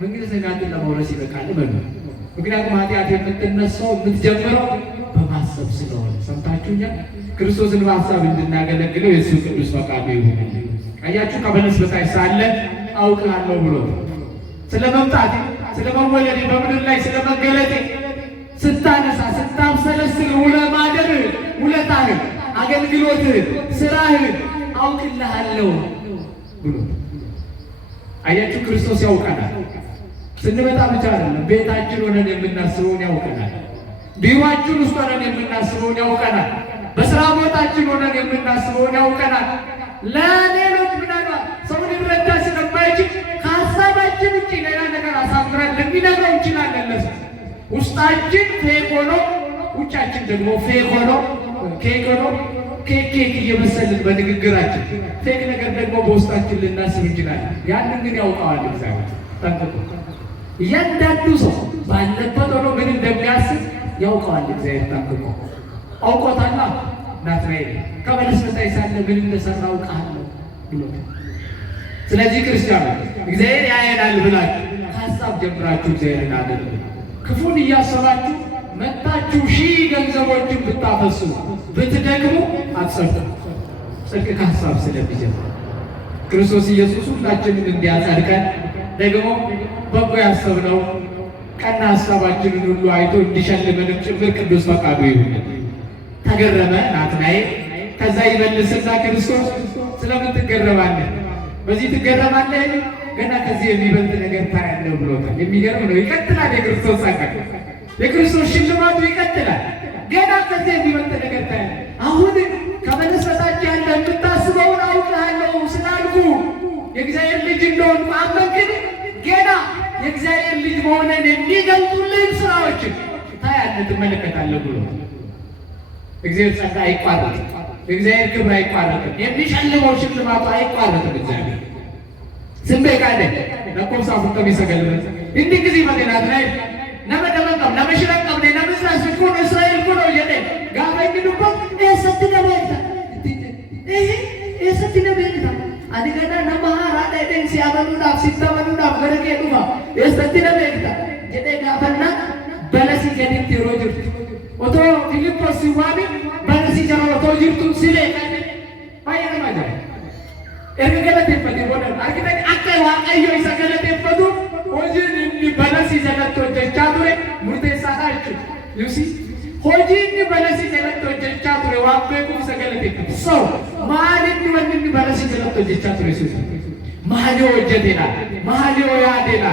መንግሥተ ሰማያትን ለመውረስ ይበቃል በሉ። ምክንያቱም ኃጢአት የምትነሳው የምትጀምረው በማሰብ ስለሆነ ሰምታችሁኛል። ክርስቶስን በሐሳብ እንድናገለግለው የእሱ ቅዱስ ፈቃዱ ይሁን። አያችሁ ከበለስ በታች ሳለ አውቃለሁ ብሎ ስለ መምጣቴ ስለ መወለዴ በምድር ላይ ስለ መገለጤ ስታነሳ ስታብሰለስል ማደር ውለታህን አገልግሎትህን ስራህን አውቅልሃለሁ ብሎ አያችሁ ክርስቶስ ያውቀናል። ስንመጣ ብቻ አይደለም፣ ቤታችን ሆነን የምናስበውን ያውቀናል። ቢሮአችን ውስጥ ሆነን የምናስበውን ያውቀናል። በስራ ቦታችን ሆነን የምናስበውን ያውቀናል። ለሌሎች ምናልባት ሰው ሊረዳ ስለማይችል ከሀሳባችን ውጭ ሌላ ነገር አሳምረን ልንነግረው እንችላለን። ለሰው ውስጣችን ፌክ ሆኖ ውጫችን ደግሞ ፌክ ሆኖ ኬክ እየመሰልን በንግግራችን ፌክ ነገር ደግሞ በውስጣችን ልናስብ እንችላለን። ያንን ግን ያውቀዋል እግዚአብሔር ጠንቅቆ። እያንዳንዱ ሰው ባለበት ሆኖ ምን እንደሚያስብ ያውቀዋል እግዚአብሔር ጠንቅቆ። አውቆታላ ናትናኤል ከበለስ በታች ሳለ ምን እንደሰራ አውቃለሁ ብሎ። ስለዚህ ክርስቲያኖች እግዚአብሔር ያየናል ብላችሁ ከሀሳብ ጀምራችሁ እግዚአብሔርን አገልግሉ። ክፉን እያሰባችሁ መጣችሁ ሺህ ገንዘቦችን ብታፈሱ ብትደግሙ አትጸድቁ። ጽድቅ ከሀሳብ ስለሚጀምር ክርስቶስ ኢየሱስ ሁላችንን እንዲያጸድቀን ደግሞ በጎ ያሰብነው ቀና ሀሳባችንን ሁሉ አይቶ እንዲሸልመንም ጭምር ቅዱስ ፈቃዱ ይሁን። ተገረመ ናትናኤል። ከዛ ይመልስና ክርስቶስ ስለምን ትገረማለህ? በዚህ ትገረማለህ? ገና ከዚህ የሚበልጥ ነገር ታያለህ ብሎታል። የሚገርም ነው። ይቀጥላል። የክርስቶስ ጸጋ የክርስቶስ ሽልማቱ ይቀጥላል። ገና ከዚህ የሚበልጥ ነገር ታያለህ። አሁን ከበለስ በታች ያለ የምታስበውን አውቅሃለሁ ስላልኩ የእግዚአብሔር ልጅ እንደሆንኩ አመንክን? ገና የእግዚአብሔር ልጅ መሆንን የሚገልጡልህን ስራዎችን ታያለህ፣ ትመለከታለህ ብሎ እግዚአብሔር ጸጋ አይቋረጥም። እግዚአብሔር ክብር አይቋረጥም። የሚሸልመው ሽልማቱ አይቋረጥም። እግዚአብሔር ስንበቃደ ለቆምሳ ፍቅም ይሰገልበት እንዲህ ጊዜ መገናት ላይ ነመደመቀም ነመሽረቀም ነመዝራስ ኩን እስራኤል ኩን ወጀደ ጋባይ ንዱቆ እሰትነበታ እሰትነበታ አዲገና ነማሃራ ዳይደን ሲያበሉዳፍ ሲተበሉዳፍ ገረቄ ዱማ እሰትነበታ ጀደ ጋፈና በለሲ ገዲት ሮጅርት ኦቶ ፊልጶስ ሲዋቢ በለሲ ጀራ ኦቶ ጅርቱ ሲሌ ባየነ ማጃ ኤርገለቴፈቴ ቦደ አርኪቴክት አከይ ዋቀዮ ይሰገለቴፈቱ ሆጂን እንዲ በለሲ ጀለቶ ጀቻ ቱሬ ሙርቴሳዳ እቹ ዩሲ ሆጂን በለሲ ጀለቶ ጀቻ ቱሬ ዋቤኩ ሰገለቴፈቱ ሰው ማሊን ወንዲ በለሲ ጀለቶ ጀቻ ቱሬ ሲሱ ማሊዮ ጀቴና ማሊዮ ያዴና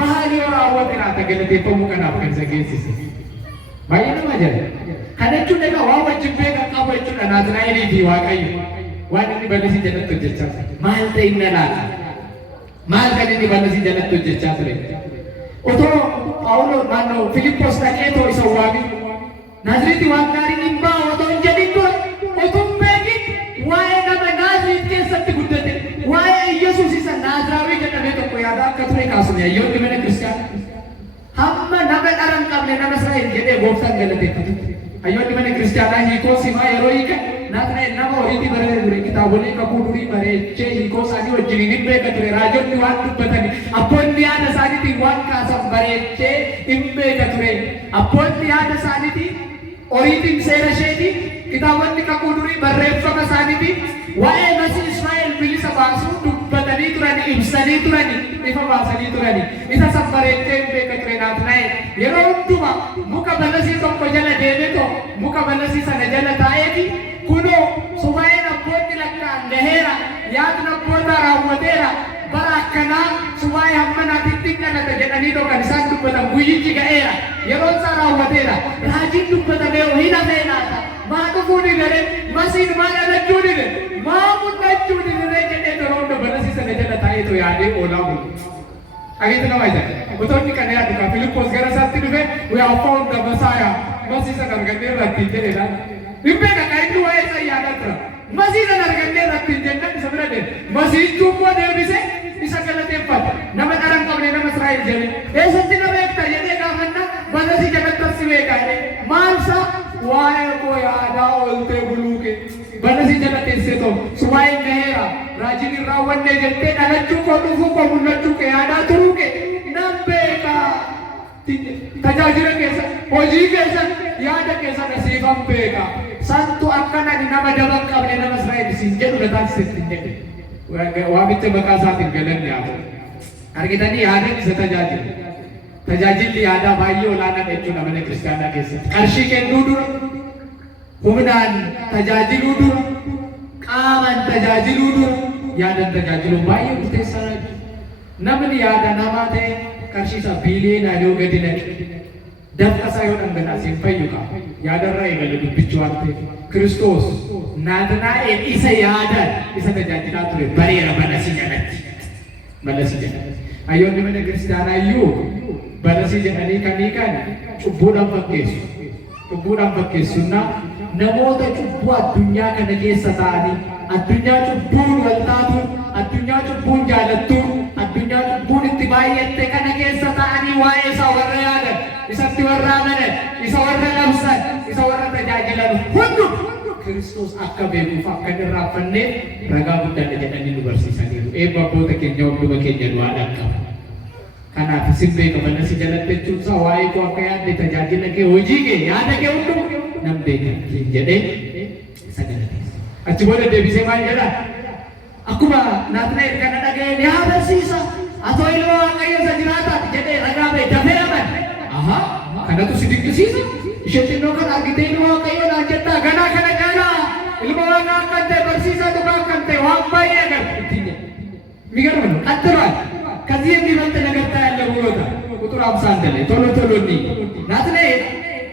ማሊዮ ራወቴና ተገለቴፈሙ ከናፍ ከንዘጌሲስ ባየነ ማጃ ከነቹ ደጋ ዋወጅቤ ከቃወቹ ናትናኤል ዲ ዋቀዩ ዋንኒ በለሲ ጀለቶ ጀቻ ማልተ ይነላል ማል ከነኒ በለሲ ጀለቶ ጀቻ ቱሬ ኦቶ ጳውሎ ማኖ ፊልጶስ ተቄቶ ይሰዋቢ ናዝሬት ዋጋሪ ንባ ኦቶ እንጀዲቶ ኦቱም በጊ ዋይ ነመ ናዝሬት ከሰት ጉደ ያዳ ከቱሬ ካሱ ያየው ለምን ክርስቲያን ሀመ ነመጠረም ቀብለ ነመስራይ ጀደ ጎፍታን ገለቴ አየው ለምን ክርስቲያና ሂኮ ሲማ የሮይከ ናትነ ነሞ ሪቲ በረ ኪታቦሌ ከኩዱሪ በረቼ ሂኮ ሳዲ ወጅኒ ንበ ከቱሬ ራጆኒ ዋን ዱበተኒ አፖን ያደ ሳዲቲ ዋን ካሰ በረቼ ኢምበ ከቱሬ አፖን ያደ ሳዲቲ ኦሪቲን ሴረሼቲ kitaabonni kakuu durii barreeffama isaaniitiin waa'ee Masii Israa'el bilisa baasuu dubbatanii turani, ibsanii turani, ifa baasanii turani. Isa sabbareettee hin beeka ture Naatnaa'el yeroo hundumaa muka balasii tokko jala deemeetoo muka balasii sana jala taa'eeti kunoo subaa'een abboonni lakkaan gaheera yaadni abbootaa raawwateera bara akkanaa subaa'ee hamma naatitti dhalata jedhanii kan isaan dubbatan guyyichi ga'eera yeroo isaa raawwateera raajiin dubbatamee hin hafee laata maatu fuudhi gare masiin maal alachuu dide maamun lachuu dide jedhee toroon dabalasi sana jala taa'eetu yaadee oolaa bulu. Ageetu nama ija otonni kana yaadu kaa Filippos gara isaatti dhufe we have found the Messiah masii sana argannee irratti jedheedha. Dhibbee kakkaa inni waa'ee isaa yaadaa tura. Masii sana argannee irratti jennaan isa bira deeme. Masiin cuubboo deebise isa galateeffata. Nama dharan qabne nama Israa'el jedhe. Eessatti nama eegta jedhee gaafanna balasii jalatti si beekaa jedhe. Maalsa waa'ee koo yaadaa ooltee buluuke. Balasii jala teessee too subaa'een gaheera. Raajiin hin raawwanne jettee dhalachuu koo dhufuu koo mul'achuu kee yaadaa turuu kee nan beekaa. Tajaajila keessa hojii keessa yaada keessa nasiifan beekaa. Santu akkana nama daban qabne nama Israa'el siin jedhu na taasisetti hin jedhe. Waamicha maqaa isaatiin galanni haa ta'u. Argitanii yaada isa tajaajilu. Tajaajilli yaadaa baay'ee olaanaa jechuudha mana kiristaanaa keessatti. Qarshii kennuu dura, humnaan tajaajiluu dura, qaamaan tajaajiluu dura, yaadan tajaajiluun baay'ee murteessaadha. Namni yaada namaa ta'e qarshii isaa biiliyoonaan yoo gadi naqe dafqa isaa yoo dhangalaase hin fayyu qaba. Yaadarraa eegale dubbichi waan ta'eef. Kiristoos Naatnaa'el isa yaadaan isa tajaajilaa ture bareera balasii jalatti. Balasii jalatti. Hayyoonni mana kiristaanaa iyyuu balasii jedhanii kan hiikan cubbuudhaan fakkeessu. Cubbuudhaan fakkeessunnaa namoota cubbuu addunyaa kana keessa ta'anii addunyaa cubbuun wal taatuun addunyaa cubbuun jaalattuun addunyaa cubbuun itti baay'atte kana keessa ta'anii waa'ee isaa warra yaadan isatti warra amanan isa warra labsan isa warra tajaajilan hundu Kiristoos akka beekuuf akka irraanfanneef ragaa guddaadha jedhanii nu barsiisaniiru. Eebba abboota keenya hunduma keenya du'aa dhaqqaba. Kanaaf isin beeka balasi jalatti jechuun isaa waa'ee koo akka yaadde tajaajila kee hojii kee yaada kee hunduma nan beeka jedhee isa galateessa. Achi booda deebisee maal jedha? Akkuma Naatnaa'el kana dhaga'ee ni habarsiisa. Atoo ilma Waaqayyo isa jiraataati jedhee ragaa ba'e dafee amane. Ahaa kanatu si dinqisiisa. Ishee xinnoo kana argitee ilma Waaqayyo naan jettaa ganaa kana caalaa ilma Waaqaa kan ta'e barsiisaa dhugaa kan ta'e waan baay'ee agarra. Migarman qaxxiraan ከዚህ የሚበልጥ ነገር ታያለ ብሎታ ቁጥር 51 ላይ ቶሎ ቶሎ ናትናኤል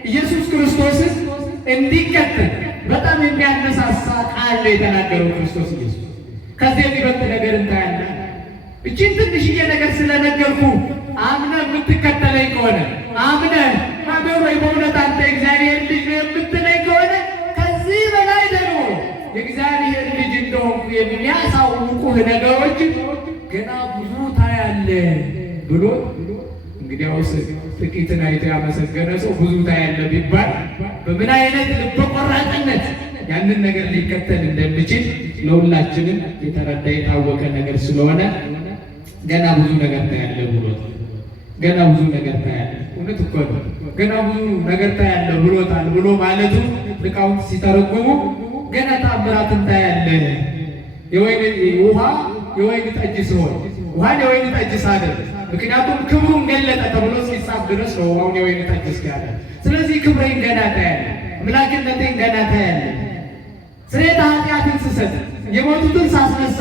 ኢየሱስ ክርስቶስን እንዲከተል በጣም የሚያነሳሳ ቃል ነው የተናገረው ክርስቶስ ኢየሱስ። ከዚህ የሚበልጥ ነገር ታያለ። እቺን ትንሽዬ ነገር ስለነገርኩ አምነ የምትከተለኝ ከሆነ አምነ ማገሩ በእውነት አንተ እግዚአብሔር ልጅ ነው የምትለኝ ከሆነ ከዚህ በላይ ደግሞ የእግዚአብሔር ልጅ እንደሆንኩ የሚያሳውቁህ ነገሮች ገና ብዙ ታያለ ብሎ እንግዲያውስ ጥቂትን አይቶ ያመሰገነ ሰው ብዙ ታያለ ቢባል በምን አይነት ልበ ቆራጥነት ያንን ነገር ሊከተል እንደሚችል ለሁላችንም የተረዳ የታወቀ ነገር ስለሆነ ገና ብዙ ነገር ታያለ ብሎት ገና ብዙ ነገር ታያለ። እውነት እኮ ነው። ገና ብዙ ነገር ታያለ ብሎታል ብሎ ማለቱ ሊቃውንት ሲተረጉሙ ገና ታምራትን ታያለ ውሃ የወይን ጠጅ ሲሆን ውሃን የወይን ጠጅ ሳደር ምክንያቱም ክብሩን ገለጠ ተብሎ ሲጻፍ ድረስ ነው ውሃውን የወይን ጠጅ እስኪያለ። ስለዚህ ክብሬን ገና ታያለ፣ አምላክነቴን ገና ታያለ። ስርየተ ኃጢአትን ስሰጥ፣ የሞቱትን ሳስነሳ፣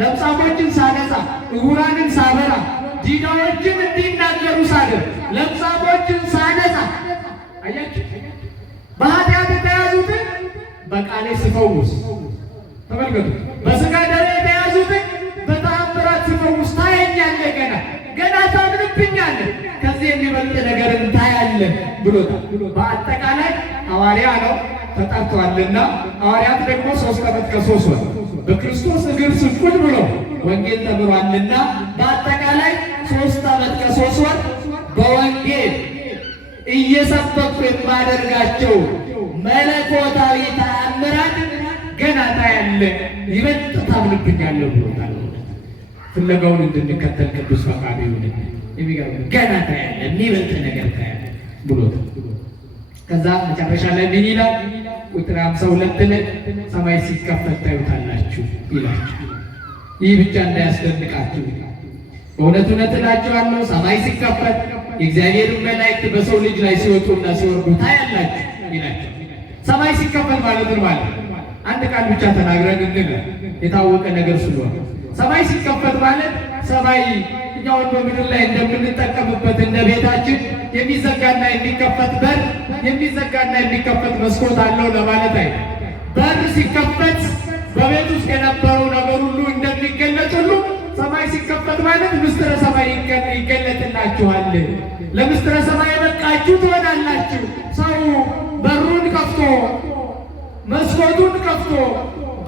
ለምጻሞችን ሳነጻ፣ ዕውራንን ሳበራ፣ ዲዳዎችን እንዲናገሩ ሳደር፣ ለምጻሞችን ሳነጻ፣ አያችሁ በኃጢአት የተያዙትን በቃሌ ስፈውስ፣ ተመልከቱ በሥጋ ደዌ የተያዙትን በተአምራት ስፈውስ ታየኛለህ። ገና ታምንብኛለህ። ከዚህ የሚበልጥ ነገር ታያለህ ብሎታል። በአጠቃላይ ሐዋርያ ነው ተጠርቷልና ሐዋርያት ደግሞ 3 ዓመት ከ3 ወር በክርስቶስ እግር ስር ቁጭ ብሎ ወንጌል ተምሯልና በአጠቃላይ ለ3 ወር በወንጌል እየሰበኩ የማደርጋቸው መለኮታዊ ተአምራት ገና ታያለህ፣ ይበልጥ ታምንብኛለህ ብሎታል። ፍለጋውን እንድንከተል ቅዱስ ፈቃዱ ይሁን። የሚገርም ገና ታያለህ፣ የሚበልጥ ነገር ታያለህ ብሎታል። ከዛ መጨረሻ ላይ ምን ይላል? ቁጥር 52 ላይ ሰማይ ሲከፈት ታዩታላችሁ ይላችሁ። ይህ ብቻ እንዳያስደንቃችሁ በእውነት እውነት እላችኋለሁ ሰማይ ሲከፈት የእግዚአብሔርን መላእክት በሰው ልጅ ላይ ሲወጡና ሲወርዱ ታያላችሁ ይላችሁ። ሰማይ ሲከፈት ማለት ምን ማለት? አንድ ቃል ብቻ ተናግረን እንል የታወቀ ነገር ስለሆነ ሰማይ ሲከፈት ማለት ሰማይ እኛውን በምድር ላይ እንደምንጠቀምበት እንደ ቤታችን የሚዘጋና የሚከፈት በር፣ የሚዘጋና የሚከፈት መስኮት አለው ለማለት አይደል። በር ሲከፈት በቤት ውስጥ የነበረው ነገር ሁሉ እንደሚገለጥ ሁሉ ሰማይ ሲከፈት ማለት ምስጢረ ሰማይ ይገለጥላችኋል። ለምስጢረ ሰማይ የበቃችሁ ትሆናላችሁ። ሰው በሩን ከፍቶ መስኮቱን ከፍቶ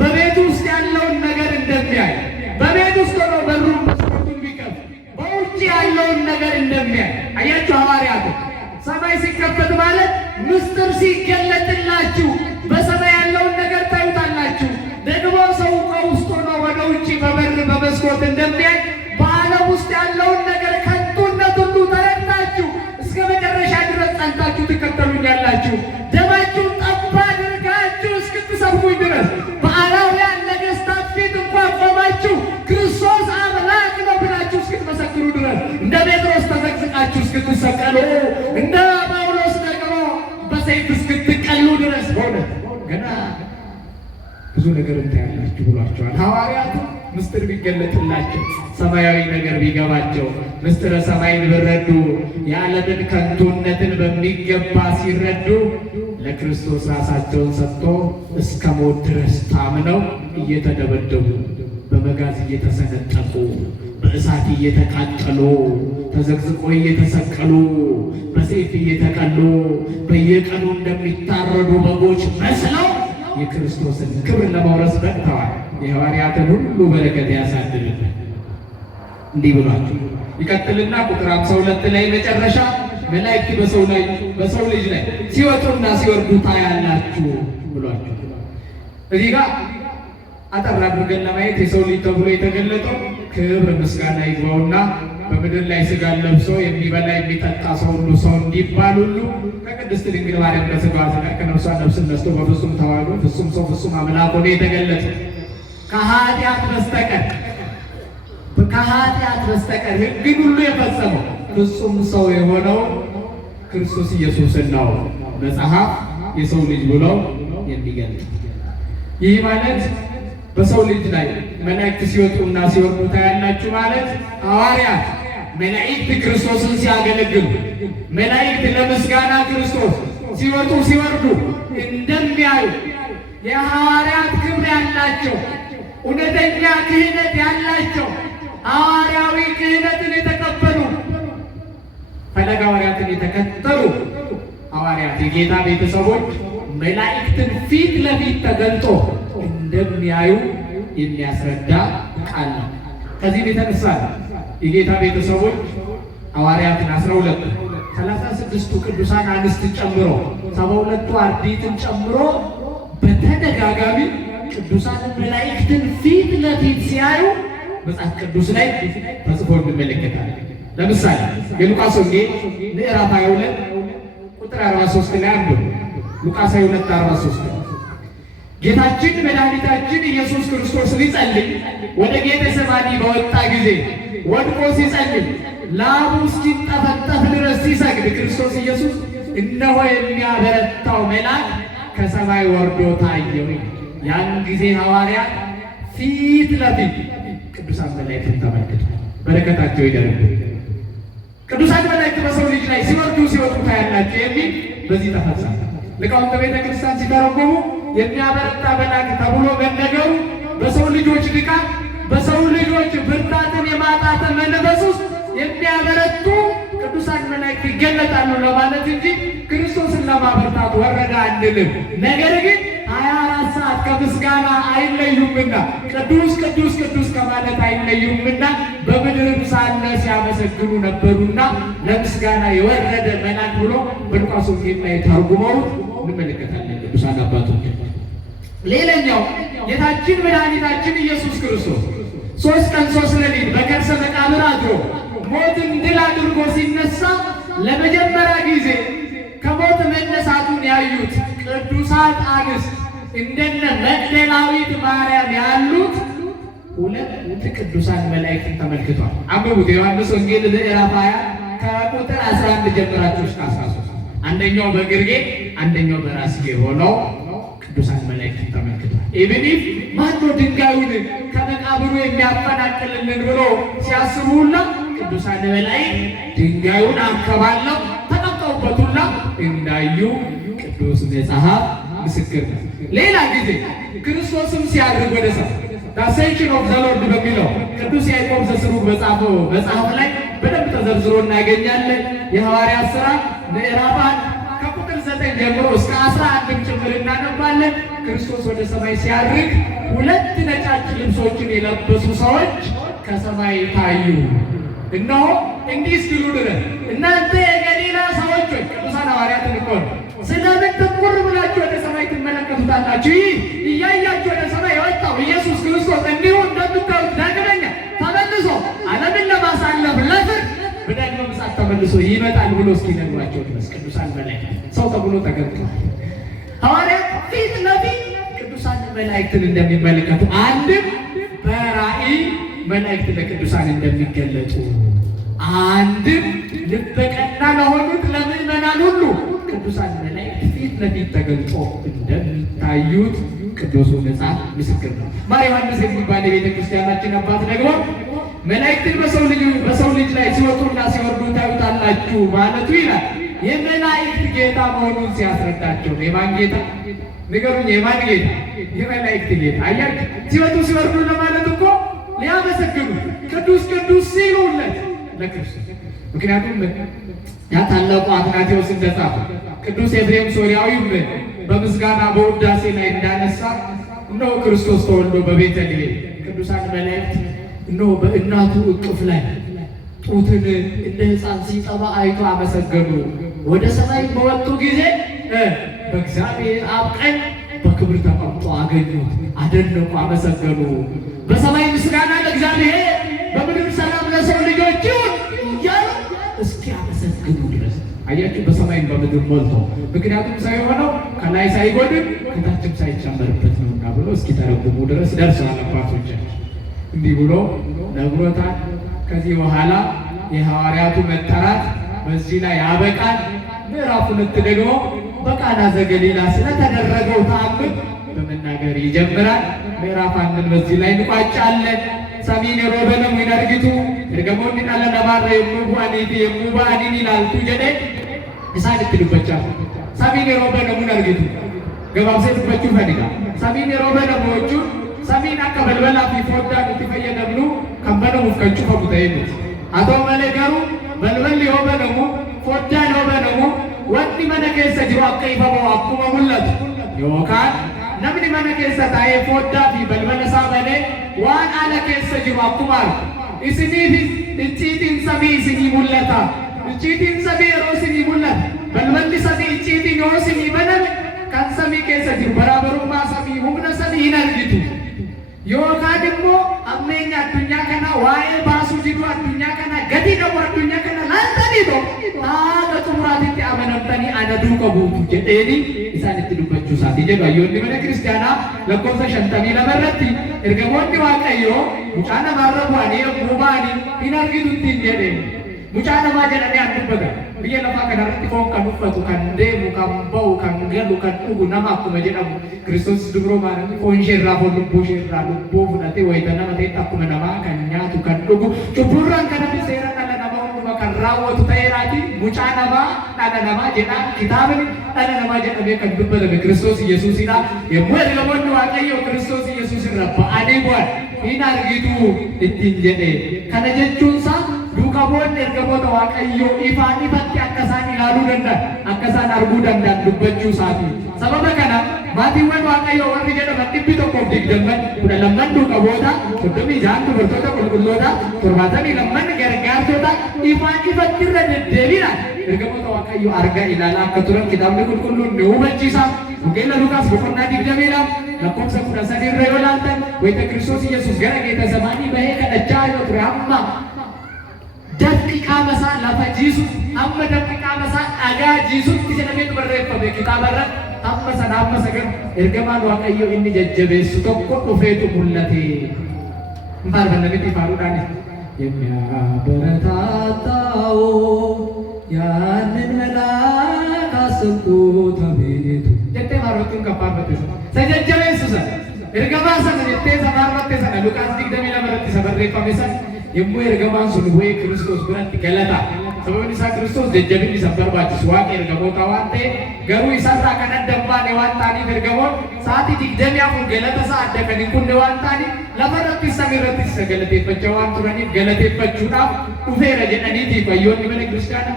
በቤት ውስጥ ያለውን ነገር እንደሚያይ በቤት ውስጥ ነው በሩን መስኮቱን ቢከፍት በውጭ ያለውን ነገር እንደሚያይ አያችሁ ሐዋርያቱ። ሰማይ ሲከፈት ማለት ምስጢር ሲገለጥላችሁ በሰማይ ያለውን ነገር ታዩታላችሁ። ደግሞ ሰው ከውስጡ ነው ወደ ውጭ በበር በመስኮት እንደሚያይ በዓለም ውስጥ ያለውን ነገር ከንቱነት ሁሉ ተረድታችሁ እስከ መጨረሻ ድረስ ጸንታችሁ ትከተሉኛላችሁ። ደማችሁን ጠብ አድርጋችሁ እስክትሰብኩኝ ድረስ በአላውያን ነገሥታት ፊት እንኳን ቆማችሁ ክርስቶስ አምላክ ነው ብላችሁ እስክትመሰክሩ ድረስ እንደ ጴጥሮስ ተዘቅዝቃችሁ እስክትሰቀሉ እንደ ጳውሎስ ደግሞ በሰይፍ እስክትቀሉ ድረስ በእውነት ገና ብዙ ነገር እንታያላችሁ ብሏቸዋል ሐዋርያቱ። ምስጢር ቢገለጥላቸው ሰማያዊ ነገር ቢገባቸው ምስጢረ ሰማይን ቢረዱ የዓለምን ከንቱነትን በሚገባ ሲረዱ ለክርስቶስ ራሳቸውን ሰጥቶ እስከ ሞት ድረስ ታምነው እየተደበደቡ በመጋዝ እየተሰነጠቁ በእሳት እየተቃጠሉ ተዘቅዝቆ እየተሰቀሉ በሰይፍ እየተቀሉ በየቀኑ እንደሚታረዱ በጎች መስለው የክርስቶስን ክብር ለመውረስ በቅተዋል። የሐዋርያትን ሁሉ በረከት ያሳድርልን። እንዲህ ብሏቸው ይቀጥልና ቁጥር 52 ላይ መጨረሻ መላእክት በሰው ልጅ ላይ ሲወጡና ሲወርዱ ታያላችሁ ብሏቸው። እዚህ ጋር አጠር አድርገን ለማየት የሰው ልጅ ተብሎ የተገለጠው ክብር ምስጋና ይግባውና በምድር ላይ ሥጋን ለብሶ የሚበላ የሚጠጣ ሰው ሁሉ ሰው እንዲባል ሁሉ ከቅድስት ድንግል ማርያም ከሥጋዋ ሥጋ ከነፍሷ ነፍስን ነስቶ በፍጹም ተዋህዶ ፍጹም ሰው ፍጹም አምላክ ሆኖ የተገለጠ ከኃጢአት በስተቀር ሕግን ሁሉ የፈጸመው ፍጹም ሰው የሆነው ክርስቶስ ኢየሱስን ነው መጽሐፍ የሰው ልጅ ብሎ የሚገልጥ። ይህ ማለት በሰው ልጅ ላይ መላእክት ሲወጡና ሲወርዱ ታያላችሁ ማለት ሐዋርያት መላእክት ክርስቶስን ሲያገለግሉ መላእክት ለምስጋና ክርስቶስ ሲወጡ ሲወርዱ እንደሚያዩ የሐዋርያት ክብር ያላቸው እውነተኛ ክህነት ያላቸው ሐዋርያዊ ክህነትን የተቀበሉ ፈለገ ሐዋርያትን የተከተሉ ሐዋርያት የጌታ ቤተሰቦች መላእክትን ፊት ለፊት ተገልጦ እንደሚያዩ የሚያስረዳ ቃል ነው። ከዚህ የተነሳ የጌታ ቤተሰቦች ሐዋርያትን 36ቱ ቅዱሳን አንስትን ጨምሮ 72ቱ አርድእትን ጨምሮ በተደጋጋሚ ቅዱሳን መላእክትን ፊት ለፊት ሲያዩ መጽሐፍ ቅዱስ ላይ ተጽፎ እንመለከታለን። ለምሳሌ የሉቃስ ወንጌል ምዕራፍ 22 ቁጥር 43 ላይ አንዱ ሉቃስ 22:43 ጌታችን መድኃኒታችን ኢየሱስ ክርስቶስ ሊጸልይ ወደ ጌቴሴማኒ በወጣ ጊዜ ወድቆ ሲጸልይ ላቡ እስኪንጠፈጠፍ ድረስ ሲሰግድ ክርስቶስ ኢየሱስ እነሆ የሚያበረታው መልአክ ከሰማይ ወርዶ ታየው። ያን ጊዜ ሐዋርያት ፊት ለፊት ቅዱሳን መላእክትን ተመልክተው በረከታቸው ይደርብን። ቅዱሳን መላእክት በሰው ልጅ ላይ ሲወርዱ ሲወጡ ታያላችሁ የሚል በዚህ ተፈጸመ። ሊቃውንተ ቤተ ክርስቲያን ሲተረጎሙ የሚያበረታ መልአክ ተብሎ መነገሩ በሰው ልጆች ድካም በሰው ልጆች ብርታትን የማጣት መንፈስ ውስጥ የሚያበረቱ ቅዱሳን መላእክት ይገለጣሉ ለማለት እንጂ ክርስቶስን ለማበርታት ወረደ አንልም። ነገር ግን 24 ሰዓት ከምስጋና አይለዩምና ቅዱስ ቅዱስ ቅዱስ ከማለት ማለት አይለዩምና በምድርም ሳለ ሲያመሰግኑ ነበሩና ለምስጋና የወረደ መልአክ ብሎ በሉቃስ ወንጌል ላይ ተርጉመው እንመለከታለን ቅዱሳን አባቶች። ሌላኛው ጌታችን መድኃኒታችን ኢየሱስ ክርስቶስ 3 ቀን 3 ሌሊት በከርሰ መቃብር አድሮ ሞትን ድል አድርጎ ሲነሳ ለመጀመሪያ ጊዜ ከሞት መነሳቱን ያዩት ቅዱሳት አንስት እንደነ መግደላዊት ማርያም ያሉት 2 ቅዱሳን መላእክትን ተመልክቷል። አንብቡት። ዮሐንስ ወንጌል ምዕራፍ 20 ከቁጥር 11 ጀምራችሁ እስከ 13። አንደኛው በግርጌ አንደኛው በራስጌ ሆነው ቅዱሳን መላእክትን ተመልክቷል። ኢብኒፍ ማኖ ድንጋዩን ከመቃብሩ የሚያፈናቅልልን ብሎ ሲያስቡላ ቅዱሳን መላእክት ድንጋዩን አንከባለው ተቀምጠውበቱላ እንዳዩ ቅዱስ መጽሐፍ ምስክር ነው። ሌላ ጊዜ ክርስቶስም ሲያድርግ ወደ ሰማይ አሴንሽን ኦፍ ዘ ሎርድ በሚለው ቅዱስ ያዕቆብ ዘስሩግ በጻፈው መጽሐፍ ላይ በደንብ ተዘርዝሮ እናገኛለን። የሐዋርያት ሥራ ምዕራፍ 1 ከቁጥር 9 ጀምሮ እስከ 11 ጭምር እናነባለን። ክርስቶስ ወደ ሰማይ ሲያድርግ 2 ነጫጭ ልብሶችን የለበሱ ሰዎች ከሰማይ ታዩ። እነሆ እንዲህ እስኪሉ ድረስ እናንተ የገሊላ ሰዎች ሆይ፣ ቅዱሳን ሐዋርያትን እኮ ነው፣ ስለምን ትኩር ብላችሁ ወደ ሰማይ ትመለከቱታላችሁ? ይህ እያያችሁ ወደ ሰማይ የወጣው ኢየሱስ ክርስቶስ እንዲሁ እንደምታዩት ዳግመኛ ተመልሶ ዓለምን ለማሳለፍ ለፍርድ በዳግም ምጽአት ተመልሶ ይመጣል ብሎ እስኪነግሯቸው ድረስ ቅዱሳን መላእክት ሰው ተብሎ ተገልጧል። ሐዋርያት ፊት ለፊት ቅዱሳን መላእክትን እንደሚመለከቱ አንድም በራእይ መላእክት ለቅዱሳን እንደሚገለጡ አንድም ልበቀና ለሆኑት ለምዕመናን ሁሉ ቅዱሳን መላእክት ፊት ለፊት ተገልጦ እንደሚታዩት ቅዱሱ መጽሐፍ ምስክር ነው። ማር ዮሐንስ የሚባል የቤተ ክርስቲያናችን አባት ደግሞ መላእክትን በሰው ልጅ ላይ ሲወጡና ሲወርዱ ታዩታላችሁ ማለቱ ይላል የመላእክት ጌታ መሆኑን ሲያስረዳቸው። የማን ጌታ ንገሩኝ? የማን ጌታ? የመላእክት ጌታ። አያችሁ፣ ሲወጡ ሲወርዱ ለማለት እኮ ሊያመሰግኑ ቅዱስ ቅዱስ ሲሉለት ለክርስቶስ። ምክንያቱም ያ ታላቁ አትናቴዎስ እንደጻፈ ቅዱስ ኤፍሬም ሶርያዊም በምስጋና በውዳሴ ላይ እንዳነሳ እነሆ ክርስቶስ ተወልዶ በቤተልሔም ቅዱሳን መላእክት እነሆ በእናቱ እቅፍ ላይ ጡትን እንደ ሕፃን ሲጠባ አይቶ አመሰገኑ። ወደ ሰማይ በወጡ ጊዜ በእግዚአብሔር አብ ቀኝ በክብር ተቀምጦ አገኙት፣ አደነቁ፣ አመሰገኑ። በሰማይ ምስጋና ለእግዚአብሔር በምድር ሰላም ለሰው ልጆች ይሁን እያሉ እስኪያመሰግኑ ድረስ። አያችሁ፣ በሰማይም በምድር ሞልቶ። ምክንያቱም ሰው የሆነው ከላይ ሳይጎድል ከታችም ሳይጨመርበት ነውና ብሎ እስኪተረጉሙ ድረስ ደርሰዋል አባቶቻችን። እንዲህ ብሎ ነግሮታል። ከዚህ በኋላ የሐዋርያቱ መጠራት በዚህ ላይ ያበቃል። ምዕራፍ 2 ደግሞ በቃና ዘገሊላ ስለተደረገው ተአምር በመናገር ይጀምራል። ምዕራፍ 1 በዚህ ላይ እንቋጫለን። ሰሚን ሮበነሙ ይነርጊቱ እርገሞኒ ዳለ ነባረ የሙባኒቲ የሙባኒኒ ላልቱ ጀዴ ኢሳን ትልበቻ ሰሚን ሮበነሙ ይነርጊቱ ገባብሴ ትበቹ ፈዲጋ ሰሚን ሮበነሙ ወቹ ሰሚን አከ በልበላ ፊፎዳ ትፈየደብሉ ከበነሙ ከንቹ ፈቡታይኑ አቶ መለገሩ በልበል ዮበነሙ ፎዳ ዮበነሙ ወዲ መነከሰ ጅሩ አቀይፈሞ አኩመ ሙለቱ ዮካን namni mana keessa taa'ee foddaa fi balbala isaa banee waan ala keessa jiru akkuma argu. Isiniifis icciitiin samii isinii mul'ata. Icciitiin samii yeroo isinii mul'ata, balballi samii icciitiin yoo isinii baname kan samii keessa jiru baraabarummaa samii humna samii hin argitu. Yookaan immoo ammeenya addunyaa kana waa'ee baasuu jiru addunyaa kana gadi qabu addunyaa kana laantaniito haala xumuraatitti amanamtanii ana duuka buutu jedheeni isaan itti dubbachuu isaati jedhu hayyoonni mana kiristaanaa lakkoofsa 52 irratti ergamoonni Waaqayyoo mucaa namaarra bu'anii yommuu ba'anii hin argitutti hin jedheen. Mucaa namaa jedhanii an dubbata. Biyya lafaa kanarratti foon kan uffatu, kan deemu, kan ba'u, kan galu, kan dhugu nama akkuma jedhamu Kiristoos dubroo maaranii foon ishee irraa foon lubbuu ishee irraa lubbuu fudhatee wayita nama ta'etti akkuma namaa kan nyaatu, kan dhugu cubburraan kanatti seera dhala namaa hunduma kan raawwatu ta'eeraati. Mucaa namaa dhala namaa jedhaa kitaabni dhala namaa jedhamee kan dubbatame Kiristoos Yesuusidha. Yommuu ergamoonni Waaqayyoo Kiristoos Yesuus irra ba'anii bu'an hin argitu ittiin jedhee. Kana jechuunsaa duuka bu'oonni ergamoota Waaqayyoo ifaan ifatti akka isaan ilaaluu danda'an, akka isaan arguu danda'an dubbachuu isaati. Sababa kana maatiiwwan waaqayyoo warri jedhaman 120 kudha lamman duuqaboota 36 dubartoota qulqulloota 72 gargaartota ifaan ifatti irra deddeebiidhaan ergamoota waaqayyoo argaa ilaalaa akka turan kitaabni qulqulluun ni hubachiisa. Wangeela Luqaas boqonnaa 20 lakkoofsa 13 irra yoo ilaaltan wayita Kiristoos Yesuus gara Geetesemaanii bahee kadhachaa yoo ture hamma daqiiqaa masaa lafa jiisu amma daqiiqaa masaa dhagaa jiisutti jedhamee barreeffame kitaabarratti amma sagan ergamaan waaqayyoo inni jajjabeessu tokko dhufeetu mul'ate. Faarfannamitti faaruudhaan የሚያበረታታው ያንን መልአክ አሰብኩት አቤቱ jettee faarfattuun kan faarfatte sana jajjabeessu sana ergamaa sana jettee isa faarfatte sana Luqaas 22 irratti isa barreeffame sana yommuu ergamaan sun bu'ee Kiristoos biratti galata. Sababni isaa Kiristoos jajjabinni isa barbaachisu waaqa ergamoota waan ta'e garuu isarraa kan adda hin baane waan ta'aniif ergamoon sa'aatii 24 galata isaa adda kan hin kunne waan ta'aniif lafa irratti samii irratti isa galateeffachaa waan turaniif galateeffachuudhaaf dhufeera jedhaniitiif hayyoonni mana kiristaanaa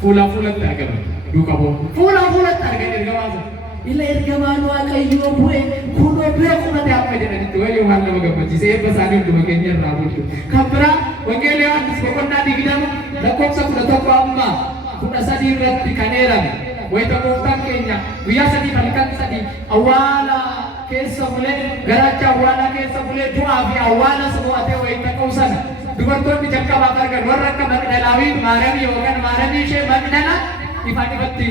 fuulaa fuulatti argaman duuqaboo fuulaa fuulatti argan ergamaa sana ila ergamaan waaqayyoo bu'e kunoo beekumate akka jedhanitti wayyoo waan nama gammachiise eebba isaanii hunduma keenya irraa bulchu. Kan biraa wangeela Yohaannis boqonnaa 20 lakkoofsa 11 amma 13 irratti kan eerame wayita gooftaan keenya guyyaa 3 halkan 3 awwaala keessa bulee garaacha awwaala keessa bulee du'aa fi awwaala mo'atee wayita ka'u sana dubartoonni jalqabaaf argan warra akka Magdalaawii Maariyaam yookaan Maariyaam ishee Magdala ifaan ifatti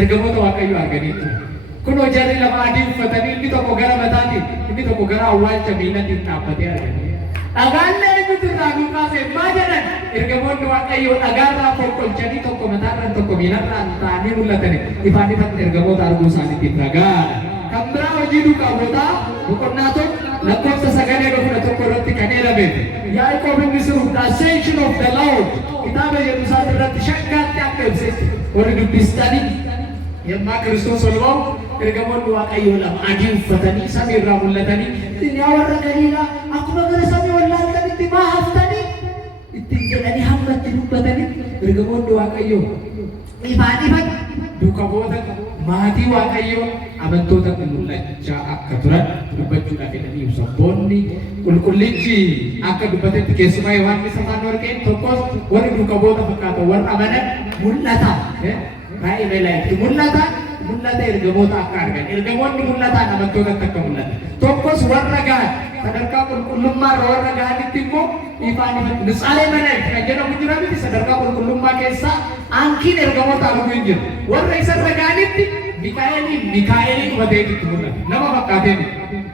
ergamoota waaqayyoo arganiitu. Kunoo jarri lama adii uffatanii inni tokko gara mataatiin inni tokko gara awwaalcha miilatiin dhaabbatee arganii. Dhagaallee inni irraa gurraasee maa jedhan ergamoonni waaqayyoo dhagaarraa fonqolchanii tokko mataarraan tokko miilarraan ta'anii mul'atan ifaan ifatti ergamoota arguu isaaniitiif ragaadha. Kan biraa hojii duuqabootaa boqonnaa tokko lakkoofsa 9:11 irratti kan eerame Yaaqoob inni siruuf the ascension of the Lord kitaaba Yerusaal irratti shakkaatti akka ibsetti warri dubbistanii yemmaa Kiristoos ol ba'u ergamoonni waaqayyoo lama adii uffatanii samii irraa mul'atanii isin yaa warra Galiilaa akkuma gara samii ol laaltanitti maa haftanii ittiin jedhanii hamma itti dubbatanii ergamoonni waaqayyoo ifaan ifan duuqaboota maatii waaqayyoo amantoota mul'achaa akka turan dubbachuudhaaf jedhanii ibsu. Abboonni qulqullichi akka dubbatetti keessumaa Yohaannis afaan warqeen tokkos warri duuqaboota fakkaatan warra amanan mul'ata. Raa'ii beelaayitti mul'ata ergamoota akka argan ergamoonni mul'ataan amantootatti akka mul'ata. Tokkos warra gahan sadarkaa qulqullummaa irra warra gahanitti immoo ifaan ifatti Misaalee Malaayik kan jedhamu jira miti sadarkaa qulqullummaa keessaa aankiin ergamoota arguu hin jiru. Warra isarra gahanitti Mikaa'eliin hubateetitti mul'ata. Nama fakkaatee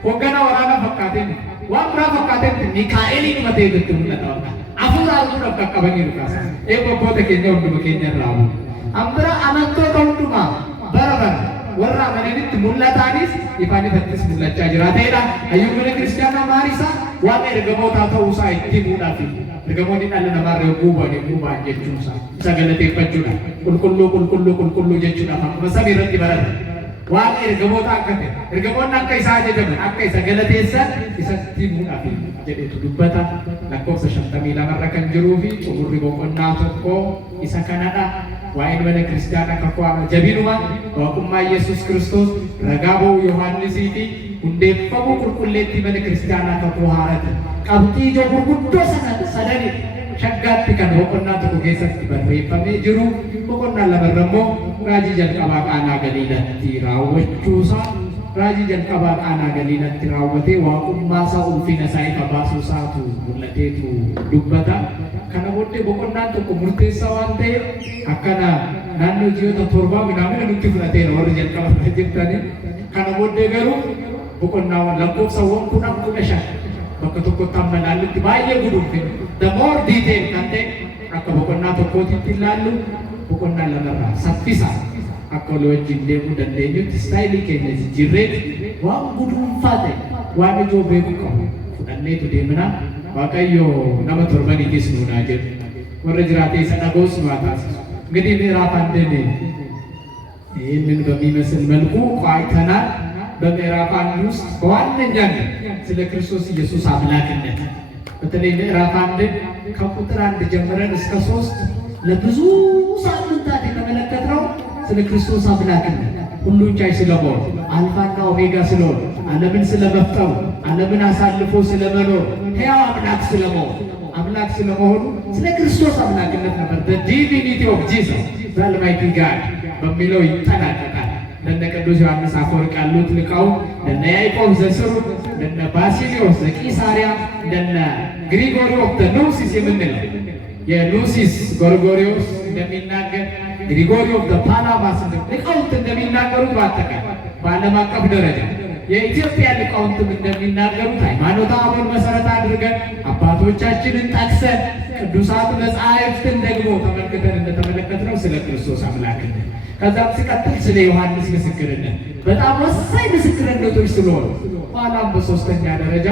hoogganaa waraanaa fakkaatee waan biraa fakkaateetti Mikaa'eliin hubateetitti mul'ata. Hafuura arguudhaaf qaqqabanii dhukaasa. Eebboota keenya hunduma keenya irraa hafu. Ambira amantoota hundumaa bara warra amananitti mul'ataanis ifaan ifattis mul'achaa jiraateedha. Hayyoonni mana kiristaanaa maalisaa waan ergamootaa ta'uusaa itti himuudhaaf ergamoonni dhala namaarra guubaan jechuunsaa isa galateeffachuudha. Qulqulluu jechuudhaaf akkuma samii irratti barata. Waan ergamoota akka ta'e ergamoonni akka isaa ajajaman akka isa galateessan isatti himuudhaaf jedhetu dubbata. Lakkoofsa 52 irra kan jiruu fi xumurri boqonnaa tokko isa kanadha. Waa'ee mana kiristaanaa kakuu jabinuma waaqummaa Yesuus Kiristoos ragaa ba'uu Yohaannisii fi hundeeffamuu qulqulleettii mana kiristaanaa kakuu haaraati. Qabxii ijoo gurguddoo sadanii shaggaatti kan boqonnaa tokko keessatti barreeffamee jiru. Boqonnaa lamarra immoo raajii jalqabaa Qaanaa Galiilaatti raawwachuusaa raajii jalqabaa Qaanaa Galiilaatti raawwatee waaqummaa isaa ulfina isaa ifa baasuu isaatu mul'ateetu dubbata. Kana booddee boqonnaan tokko murteessaa waan ta'eef akkana naannoo ji'oota 7 minaamina nutti fudhateera warri jalqaba jirtanii. Kana booddee garuu boqonnaawwan lakkoofsawwan 10 bakka tokkotti amma ilaallutti baay'ee guduunfe the more detail kan ta'e akka boqonnaa tokkootitti ilaallu boqonnaa lamarraa saffisa akka walii wajjin deemuu dandeenyutti istaayilii keenya jijjiirreeti waan guduunfaa ta'e waan ijoo beekuu qabu fudhanneetu deemnaa. Waaqayyo nama torbaniitis nuunaa jedhu warra jiraatee isa dhagoos nu haa taasisu. እንግዲህ ምዕራፍ አንድን ይህንን በሚመስል መልኩ ቆይተናል። በምዕራፍ አንድ ውስጥ በዋነኛነት ስለ ክርስቶስ ኢየሱስ አምላክነት በተለይ ምዕራፍ አንድን ከቁጥር 1 ጀምረን እስከ 3 ለብዙ ሳምንታት የተመለከትነው ስለ ክርስቶስ አምላክነት ሁሉን ቻይ ስለመሆኑ አልፋና ኦሜጋ ስለሆነ ዓለምን ስለመፍጠሩ ዓለምን አሳልፎ ስለመኖር ሕያው አምላክ ስለመሆኑ ስለ ክርስቶስ አምላክነት ነበር the divinity of Jesus the Almighty God በሚለው ይጠናቀቃል። ለነ ቅዱስ ዮሐንስ አፈወርቅ ያሉት ሊቃውንት ለነ ያዕቆብ ዘስሩግ ለነ ባሲሊዮስ ዘቂሳርያ ለነ ግሪጎሪ ኦፍ ዘ ኑሲስ የምንለው የኑሲስ ጎርጎሪዎስ እንደሚናገር ግሪጎሪ ኦፍ ዘ ፓላማስ ሊቃውንት እንደሚናገሩት በአጠቃላይ በዓለም አቀፍ ደረጃ የኢትዮጵያ ሊቃውንትም እንደሚናገሩት ሃይማኖተ አበውን መሰረት አድርገን አባቶቻችንን ጠቅሰን ቅዱሳት መጻሕፍትን ደግሞ ተመልክተን እንደተመለከትነው ስለ ክርስቶስ አምላክነት ከዛም ሲቀጥል ስለ ዮሐንስ ምስክርነት በጣም ወሳኝ ምስክርነቶች ስለሆኑ ኋላም በሶስተኛ ደረጃ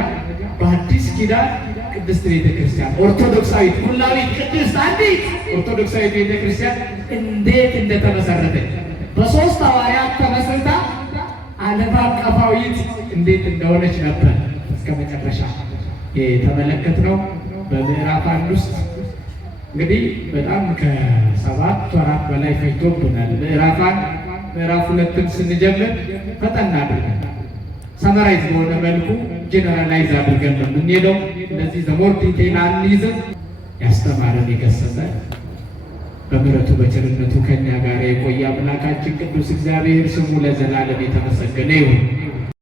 በአዲስ ኪዳን ቅድስት ቤተክርስቲያን ኦርቶዶክሳዊት ሁላዊት ቅድስት አንዲት ኦርቶዶክሳዊት ቤተክርስቲያን እንዴት እንደተመሰረተች በሶስት ሐዋርያት ተመስርታ ዓለም አቀፋዊት እንዴት እንደሆነች ነበር እስከ መጨረሻ የተመለከትነው በምዕራፍ 1 ውስጥ። እንግዲህ በጣም ከ7 ወራት በላይ ፈጅቶብናል። ምዕራፍ 1 ምዕራፍ 2ን ስንጀምር ፈጠን አድርገን ሰመራይዝ በሆነ መልኩ ጀነራላይዝ አድርገን ነው የምንሄደው። እንደዚህ ዘሞር ዲቴይል አንይዝም። ያስተማረን የገሰጸን በምሕረቱ በቸርነቱ ከኛ ጋር የቆየ አምላካችን ቅዱስ እግዚአብሔር ስሙ ለዘላለም የተመሰገነ ይሁን።